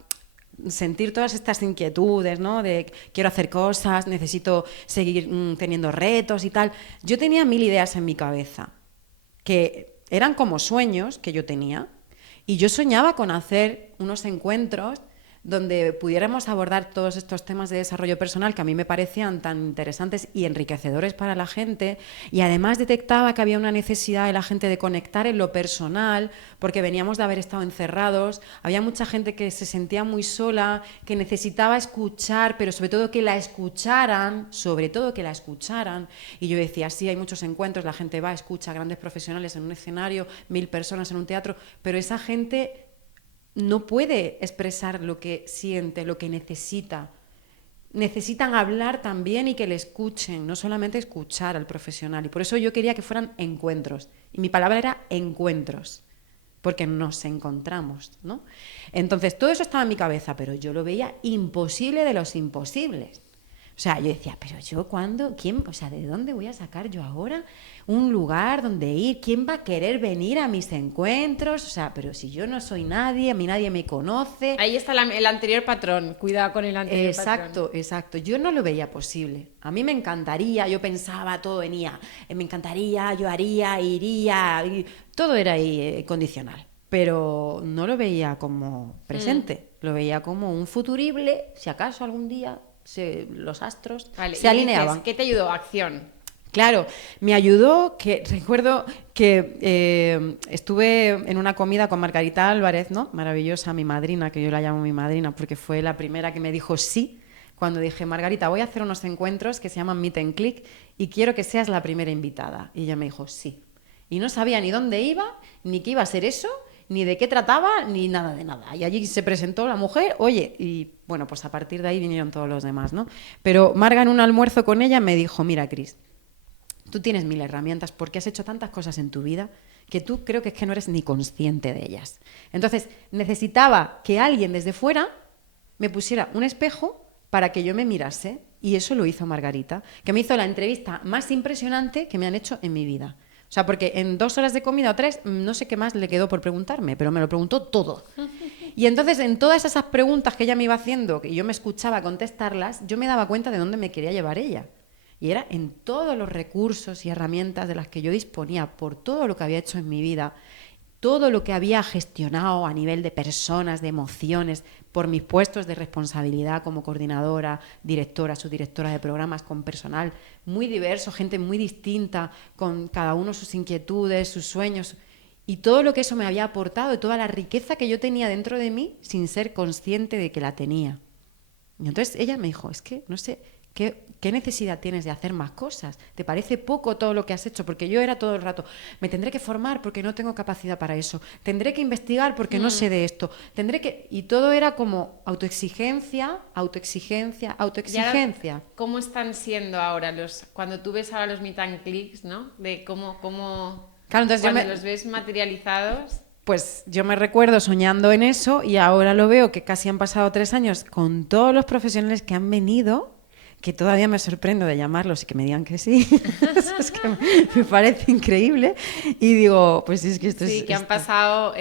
sentir todas estas inquietudes, ¿no? De quiero hacer cosas, necesito seguir teniendo retos y tal, yo tenía 1000 ideas en mi cabeza, que eran como sueños que yo tenía, y yo soñaba con hacer unos encuentros donde pudiéramos abordar todos estos temas de desarrollo personal que a mí me parecían tan interesantes y enriquecedores para la gente, y además detectaba que había una necesidad de la gente de conectar en lo personal, porque veníamos de haber estado encerrados, había mucha gente que se sentía muy sola, que necesitaba escuchar, pero sobre todo que la escucharan, y yo decía, sí, hay muchos encuentros, la gente va, escucha, grandes profesionales en un escenario, 1000 personas en un teatro, pero esa gente no puede expresar lo que siente, lo que necesita. Necesitan hablar también y que le escuchen, no solamente escuchar al profesional. Y por eso yo quería que fueran encuentros. Y mi palabra era encuentros, porque nos encontramos, ¿no? Entonces, todo eso estaba en mi cabeza, pero yo lo veía imposible de los imposibles. O sea, yo decía, pero yo, ¿cuándo? ¿Quién? O sea, ¿de dónde voy a sacar yo ahora un lugar donde ir? ¿Quién va a querer venir a mis encuentros? O sea, pero si yo no soy nadie, a mí nadie me conoce. Ahí está el anterior patrón, cuidado con el anterior patrón. Exacto. Yo no lo veía posible. A mí me encantaría, yo pensaba, todo venía, me encantaría, yo haría, iría, todo era ahí condicional. Pero no lo veía como presente, lo veía como un futurible, si acaso algún día los astros se alineaban. Dices, ¿qué te ayudó? Acción. Claro, me ayudó que recuerdo que estuve en una comida con Margarita Álvarez, ¿no? Maravillosa, mi madrina, que yo la llamo mi madrina porque fue la primera que me dijo sí cuando dije, Margarita, voy a hacer unos encuentros que se llaman Meet and Click y quiero que seas la primera invitada. Y ella me dijo, sí. Y no sabía ni dónde iba, ni qué iba a ser eso, ni de qué trataba, ni nada de nada. Y allí se presentó la mujer, oye, y bueno, pues a partir de ahí vinieron todos los demás, ¿no? Pero Marga, en un almuerzo con ella, me dijo, mira, Cris, tú tienes 1000 herramientas porque has hecho tantas cosas en tu vida que tú creo que es que no eres ni consciente de ellas. Entonces, necesitaba que alguien desde fuera me pusiera un espejo para que yo me mirase. Y eso lo hizo Margarita, que me hizo la entrevista más impresionante que me han hecho en mi vida. O sea, porque en 2 horas de comida o 3, no sé qué más le quedó por preguntarme, pero me lo preguntó todo. Y entonces, en todas esas preguntas que ella me iba haciendo, que yo me escuchaba contestarlas, yo me daba cuenta de dónde me quería llevar ella. Y era en todos los recursos y herramientas de las que yo disponía por todo lo que había hecho en mi vida, todo lo que había gestionado a nivel de personas, de emociones, por mis puestos de responsabilidad como coordinadora, directora, subdirectora de programas, con personal muy diverso, gente muy distinta, con cada uno sus inquietudes, sus sueños, y todo lo que eso me había aportado, y toda la riqueza que yo tenía dentro de mí sin ser consciente de que la tenía. Y entonces ella me dijo, es que no sé, ¿qué necesidad tienes de hacer más cosas? ¿Te parece poco todo lo que has hecho? Porque yo era todo el rato, me tendré que formar porque no tengo capacidad para eso, tendré que investigar porque no sé de esto, tendré que... Y todo era como autoexigencia, autoexigencia, autoexigencia. Ahora, ¿cómo están siendo ahora cuando tú ves ahora los meet and clicks, ¿no? De cómo Claro, entonces cuando los ves materializados... Pues yo me recuerdo soñando en eso y ahora lo veo que casi han pasado 3 años con todos los profesionales que han venido, que todavía me sorprendo de llamarlos y que me digan que sí. Es que me parece increíble. Y digo, pues es que esto es... Sí, que han pasado,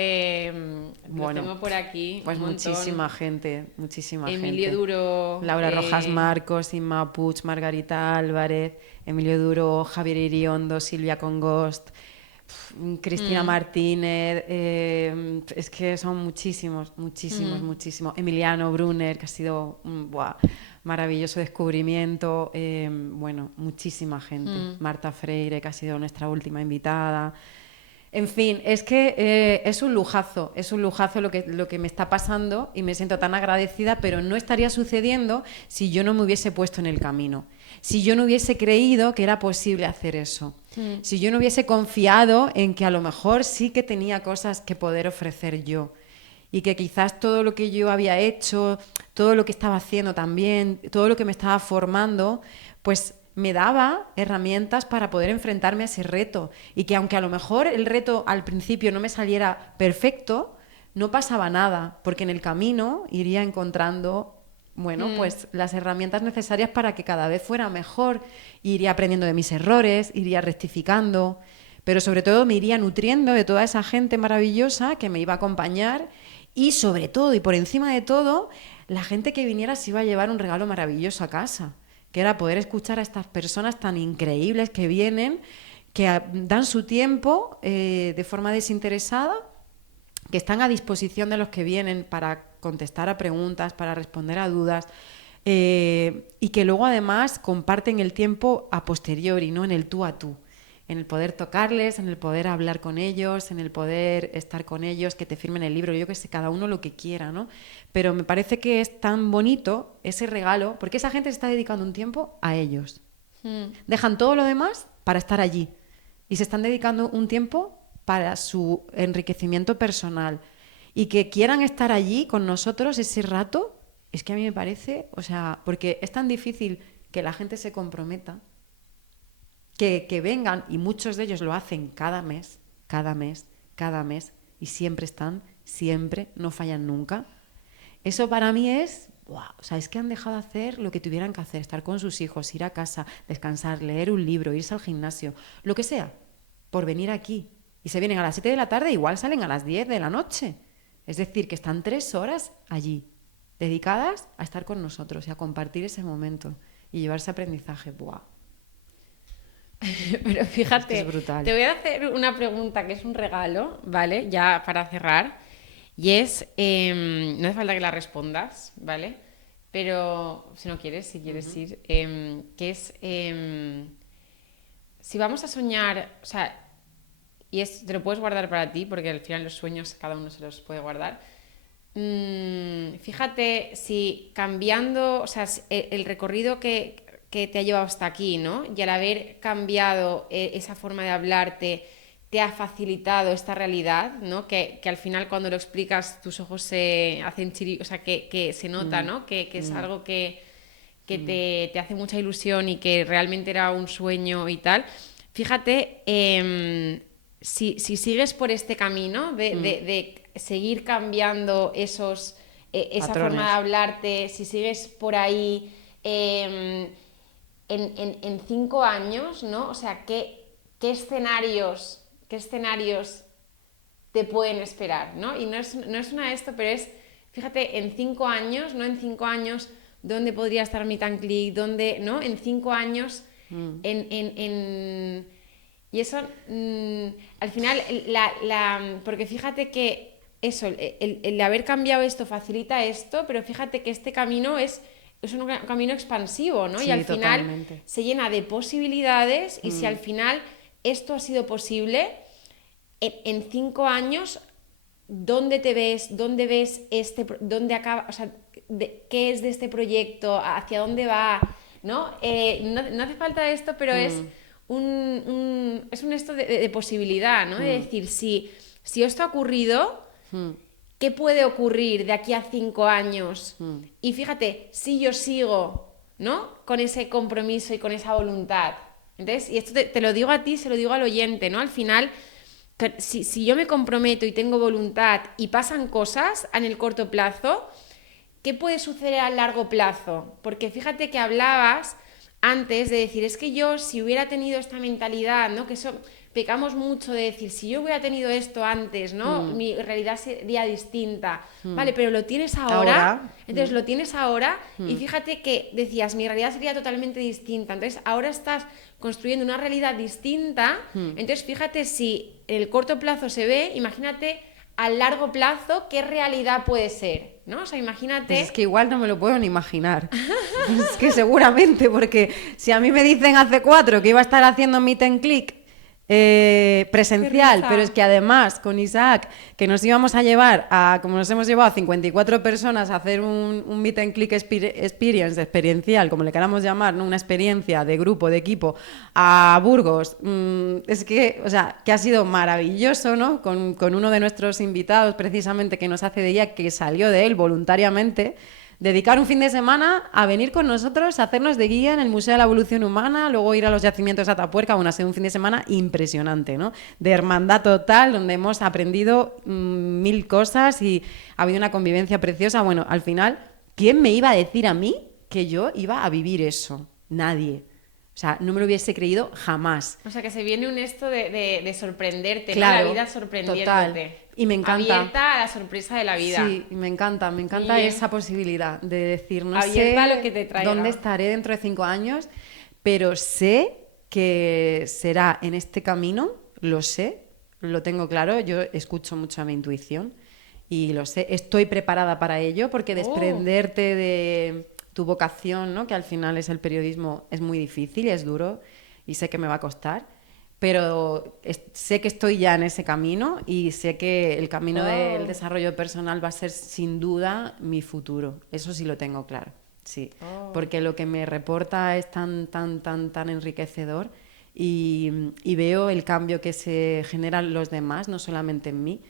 bueno, los tengo por aquí, pues un montón. muchísima gente. Emilio Duro. Laura Rojas Marcos, Inma Puig, Margarita Álvarez, Emilio Duro, Javier Iriondo, Silvia Congost, Cristina Martínez, es que son muchísimos. Emiliano Brunner, que ha sido un maravilloso descubrimiento. Bueno, muchísima gente. Marta Freire, que ha sido nuestra última invitada. En fin, es que es un lujazo lo que me está pasando y me siento tan agradecida, pero no estaría sucediendo si yo no me hubiese puesto en el camino, si yo no hubiese creído que era posible hacer eso, si yo no hubiese confiado en que a lo mejor sí que tenía cosas que poder ofrecer yo y que quizás todo lo que yo había hecho, todo lo que estaba haciendo también, todo lo que me estaba formando, pues me daba herramientas para poder enfrentarme a ese reto y que aunque a lo mejor el reto al principio no me saliera perfecto, no pasaba nada, porque en el camino iría encontrando, bueno, pues las herramientas necesarias para que cada vez fuera mejor, iría aprendiendo de mis errores, iría rectificando, pero sobre todo me iría nutriendo de toda esa gente maravillosa que me iba a acompañar y sobre todo y por encima de todo, la gente que viniera se iba a llevar un regalo maravilloso a casa, que era poder escuchar a estas personas tan increíbles que vienen, que dan su tiempo de forma desinteresada, que están a disposición de los que vienen para contestar a preguntas, para responder a dudas, y que luego además comparten el tiempo a posteriori, no en el tú a tú, en el poder tocarles, en el poder hablar con ellos, en el poder estar con ellos, que te firmen el libro, yo que sé, cada uno lo que quiera, ¿no? Pero me parece que es tan bonito ese regalo, porque esa gente se está dedicando un tiempo a ellos. Dejan todo lo demás para estar allí y se están dedicando un tiempo para su enriquecimiento personal. Y que quieran estar allí con nosotros ese rato, es que a mí me parece, o sea, porque es tan difícil que la gente se comprometa, que vengan, y muchos de ellos lo hacen cada mes, y siempre están, siempre, no fallan nunca. Eso para mí es, wow, o sea, es que han dejado de hacer lo que tuvieran que hacer, estar con sus hijos, ir a casa, descansar, leer un libro, irse al gimnasio, lo que sea, por venir aquí. Y se vienen a las 7 de la tarde, igual salen a las 10 de la noche. Es decir, que están 3 horas allí, dedicadas a estar con nosotros y a compartir ese momento y llevarse aprendizaje. ¡Buah! Pero fíjate, es brutal. Te voy a hacer una pregunta que es un regalo, ¿vale? Ya para cerrar. Y es, no hace falta que la respondas, ¿vale? Pero si no quieres, si quieres ir, que es, si vamos a soñar, o sea, te lo puedes guardar para ti, porque al final los sueños cada uno se los puede guardar, Fíjate si cambiando, o sea, el recorrido que te ha llevado hasta aquí, ¿no? Y al haber cambiado esa forma de hablarte, te ha facilitado esta realidad, ¿no? Que al final cuando lo explicas tus ojos se hacen o sea, que se nota, ¿no? Que es algo que te hace mucha ilusión y que realmente era un sueño y tal. Fíjate, si sigues por este camino de seguir cambiando esa forma de hablarte, si sigues por ahí en 5 años, ¿no? O sea, ¿qué escenarios te pueden esperar, ¿no? Y no es una de esto, pero es, fíjate, en 5 años, ¿no? En 5 años, ¿dónde podría estar Meet and Click? ¿Dónde, no? En 5 años, y eso, al final, porque fíjate que eso, el haber cambiado esto facilita esto, pero fíjate que este camino es un camino expansivo, ¿no? Sí, y al final totalmente. se llena de posibilidades y si al final esto ha sido posible, en 5 años, ¿dónde te ves? ¿Dónde ves dónde acaba? O sea, ¿qué es de este proyecto? ¿Hacia dónde va? ¿No? No hace falta esto, pero es un esto de posibilidad, ¿no? De decir, si esto ha ocurrido, ¿qué puede ocurrir de aquí a 5 años? Y fíjate, si yo sigo, ¿no? Con ese compromiso y con esa voluntad. Entonces, y esto te lo digo a ti, se lo digo al oyente, ¿no? Al final, si yo me comprometo y tengo voluntad y pasan cosas en el corto plazo, ¿qué puede suceder a largo plazo? Porque fíjate que hablabas antes de decir, es que yo si hubiera tenido esta mentalidad, ¿no? Que eso pecamos mucho de decir, si yo hubiera tenido esto antes, ¿no? Mi realidad sería distinta. Vale, pero lo tienes ahora. Entonces lo tienes ahora y fíjate que decías, mi realidad sería totalmente distinta. Entonces ahora estás construyendo una realidad distinta. Entonces fíjate si en el corto plazo se ve, imagínate a largo plazo qué realidad puede ser, ¿no? O sea, imagínate... Pues es que igual no me lo puedo ni imaginar. Es que seguramente, porque si a mí me dicen hace 4 que iba a estar haciendo Meet and Click presencial, pero es que además con Isaac, que nos íbamos a llevar como nos hemos llevado a 54 personas a hacer un Meet and Click experience, experiencial, como le queramos llamar, ¿no? Una experiencia de grupo, de equipo, a Burgos, es que, o sea, que ha sido maravilloso, ¿no? Con uno de nuestros invitados, precisamente, que nos hace de guía, que salió de él voluntariamente, dedicar un fin de semana a venir con nosotros a hacernos de guía en el Museo de la Evolución Humana, luego ir a los yacimientos de Atapuerca. Bueno, ha sido un fin de semana impresionante, ¿no? De hermandad total, donde hemos aprendido 1000 cosas y ha habido una convivencia preciosa. Bueno, al final, ¿quién me iba a decir a mí que yo iba a vivir eso? Nadie. O sea, no me lo hubiese creído jamás. O sea, que se viene un esto de sorprenderte, claro, ¿no? La vida sorprendiéndote. Total. Y me encanta. Abierta a la sorpresa de la vida. Sí, me encanta esa posibilidad de decir, no abierta sé a lo que te traiga. Dónde estaré dentro de 5 años, pero sé que será en este camino, lo sé, lo tengo claro, yo escucho mucho a mi intuición y lo sé, estoy preparada para ello, porque desprenderte de tu vocación, ¿no? Que al final es el periodismo, es muy difícil y es duro y sé que me va a costar. Pero sé que estoy ya en ese camino y sé que el camino del desarrollo personal va a ser sin duda mi futuro. Eso sí lo tengo claro, sí. Porque lo que me reporta es tan enriquecedor y veo el cambio que se genera en los demás, no solamente en mí,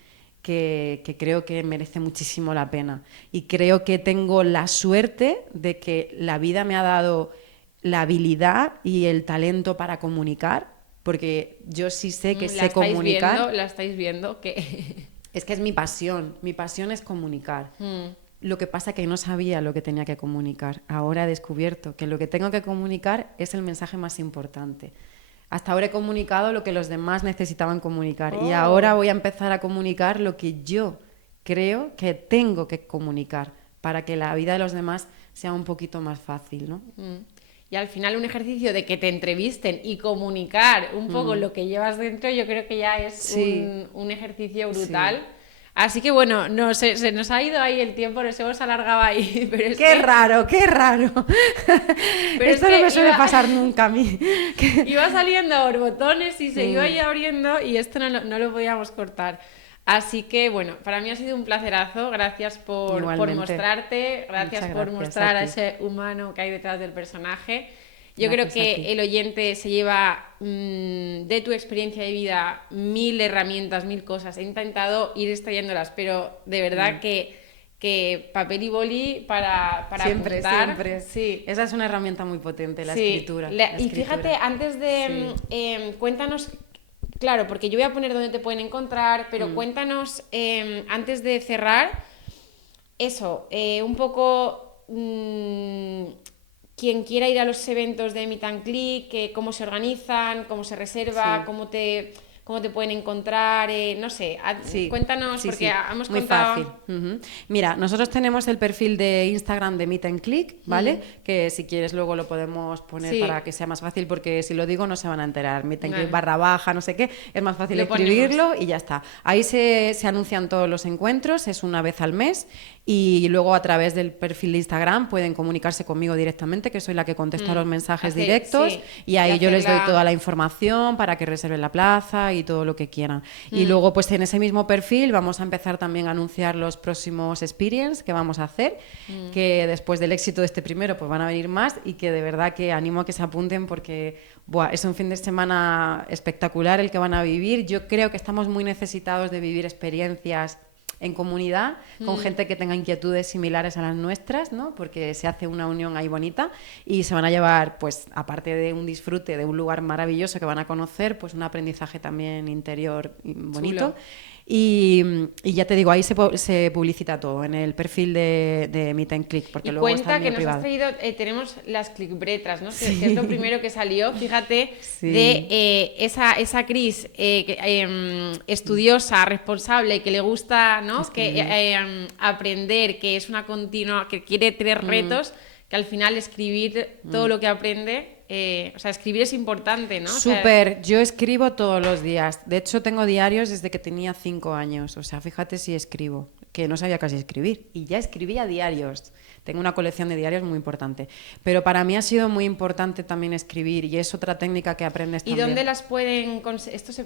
que creo que merece muchísimo la pena. Y creo que tengo la suerte de que la vida me ha dado la habilidad y el talento para comunicar, porque yo sí sé que sé comunicar. La estáis viendo que... Es que es mi pasión es comunicar. Lo que pasa es que no sabía lo que tenía que comunicar. Ahora he descubierto que lo que tengo que comunicar es el mensaje más importante. Hasta ahora he comunicado lo que los demás necesitaban comunicar y ahora voy a empezar a comunicar lo que yo creo que tengo que comunicar para que la vida de los demás sea un poquito más fácil, ¿no? Y al final un ejercicio de que te entrevisten y comunicar un poco lo que llevas dentro, yo creo que ya es un ejercicio brutal. Sí. Así que bueno, se nos ha ido ahí el tiempo, nos hemos alargado ahí. Pero ¡Qué raro! Pero esto no me suele pasar nunca a mí. Iba saliendo borbotones y se iba ahí abriendo y esto no lo podíamos cortar. Así que, bueno, para mí ha sido un placerazo. Gracias por mostrarte, gracias por mostrar a ese humano que hay detrás del personaje. Yo creo que el oyente se lleva de tu experiencia de vida 1000 herramientas, 1000 cosas. He intentado ir extrayéndolas, pero de verdad que papel y boli para siempre, apuntar. Siempre. Sí. Esa es una herramienta muy potente, la escritura. Y fíjate, antes de... cuéntanos... Claro, porque yo voy a poner dónde te pueden encontrar, pero cuéntanos, antes de cerrar, eso, un poco... quien quiera ir a los eventos de Meet and Click, cómo se organizan, cómo se reserva, cómo te pueden encontrar, no sé, cuéntanos, porque hemos muy contado... fácil. Mira, nosotros tenemos el perfil de Instagram de Meet and Click, ¿vale? Que si quieres luego lo podemos poner para que sea más fácil, porque si lo digo no se van a enterar. Meet and Click /, no sé qué, es más fácil escribirlo y ya está. Ahí se anuncian todos los encuentros, es una vez al mes, y luego a través del perfil de Instagram pueden comunicarse conmigo directamente, que soy la que contesta los mensajes directos, y ahí yo les doy toda la información para que reserven la plaza y todo lo que quieran. Y luego pues en ese mismo perfil vamos a empezar también a anunciar los próximos experience que vamos a hacer, que después del éxito de este primero pues van a venir más, y que de verdad que animo a que se apunten, porque es un fin de semana espectacular el que van a vivir. Yo creo que estamos muy necesitados de vivir experiencias en comunidad, con gente que tenga inquietudes similares a las nuestras, ¿no? Porque se hace una unión ahí bonita, y se van a llevar, pues, aparte de un disfrute de un lugar maravilloso que van a conocer, pues un aprendizaje también interior bonito. Chulo. Y ya te digo, ahí se publicita todo en el perfil de Meet and Click, porque y luego cuenta está que nos privado. has traído, tenemos las clickbretras, ¿no? Que es lo primero que salió, fíjate, de esa Cris estudiosa, responsable, que le gusta, ¿no? Aprender, que es una continua, que quiere tener retos, que al final escribir todo lo que aprende... o sea, escribir es importante, ¿no? Súper, yo escribo todos los días. De hecho, tengo diarios desde que tenía 5 años. O sea, fíjate si escribo, que no sabía casi escribir. Y ya escribía diarios. Tengo una colección de diarios muy importante. Pero para mí ha sido muy importante también escribir, y es otra técnica que aprendes también. ¿Y dónde las pueden...?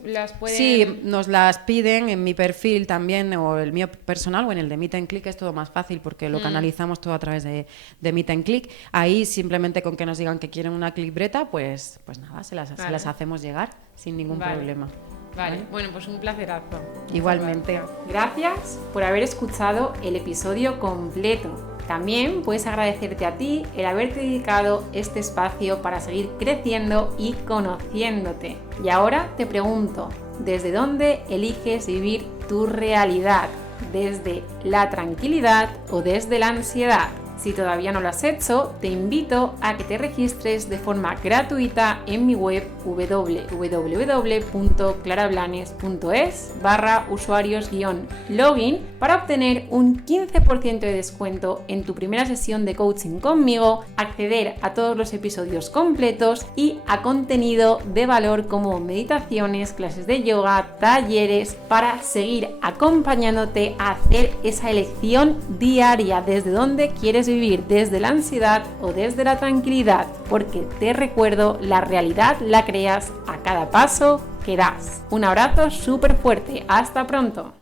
¿Las pueden...? Sí, nos las piden en mi perfil también, o el mío personal, o en el de Meet and Click. Es todo más fácil porque lo canalizamos todo a través de Meet and Click. Ahí simplemente con que nos digan que quieren una clickbreta, pues nada, se las hacemos llegar sin ningún problema. Vale, bueno, pues un placerazo. Igualmente. Gracias por haber escuchado el episodio completo. También puedes agradecerte a ti el haberte dedicado este espacio para seguir creciendo y conociéndote. Y ahora te pregunto, ¿desde dónde eliges vivir tu realidad? ¿Desde la tranquilidad o desde la ansiedad? Si todavía no lo has hecho, te invito a que te registres de forma gratuita en mi web www.clarablanes.es/usuarios-login para obtener un 15% de descuento en tu primera sesión de coaching conmigo, acceder a todos los episodios completos y a contenido de valor como meditaciones, clases de yoga, talleres, para seguir acompañándote a hacer esa elección diaria desde donde quieres vivir, desde la ansiedad o desde la tranquilidad, porque te recuerdo, la realidad la creas a cada paso que das. Un abrazo súper fuerte, hasta pronto.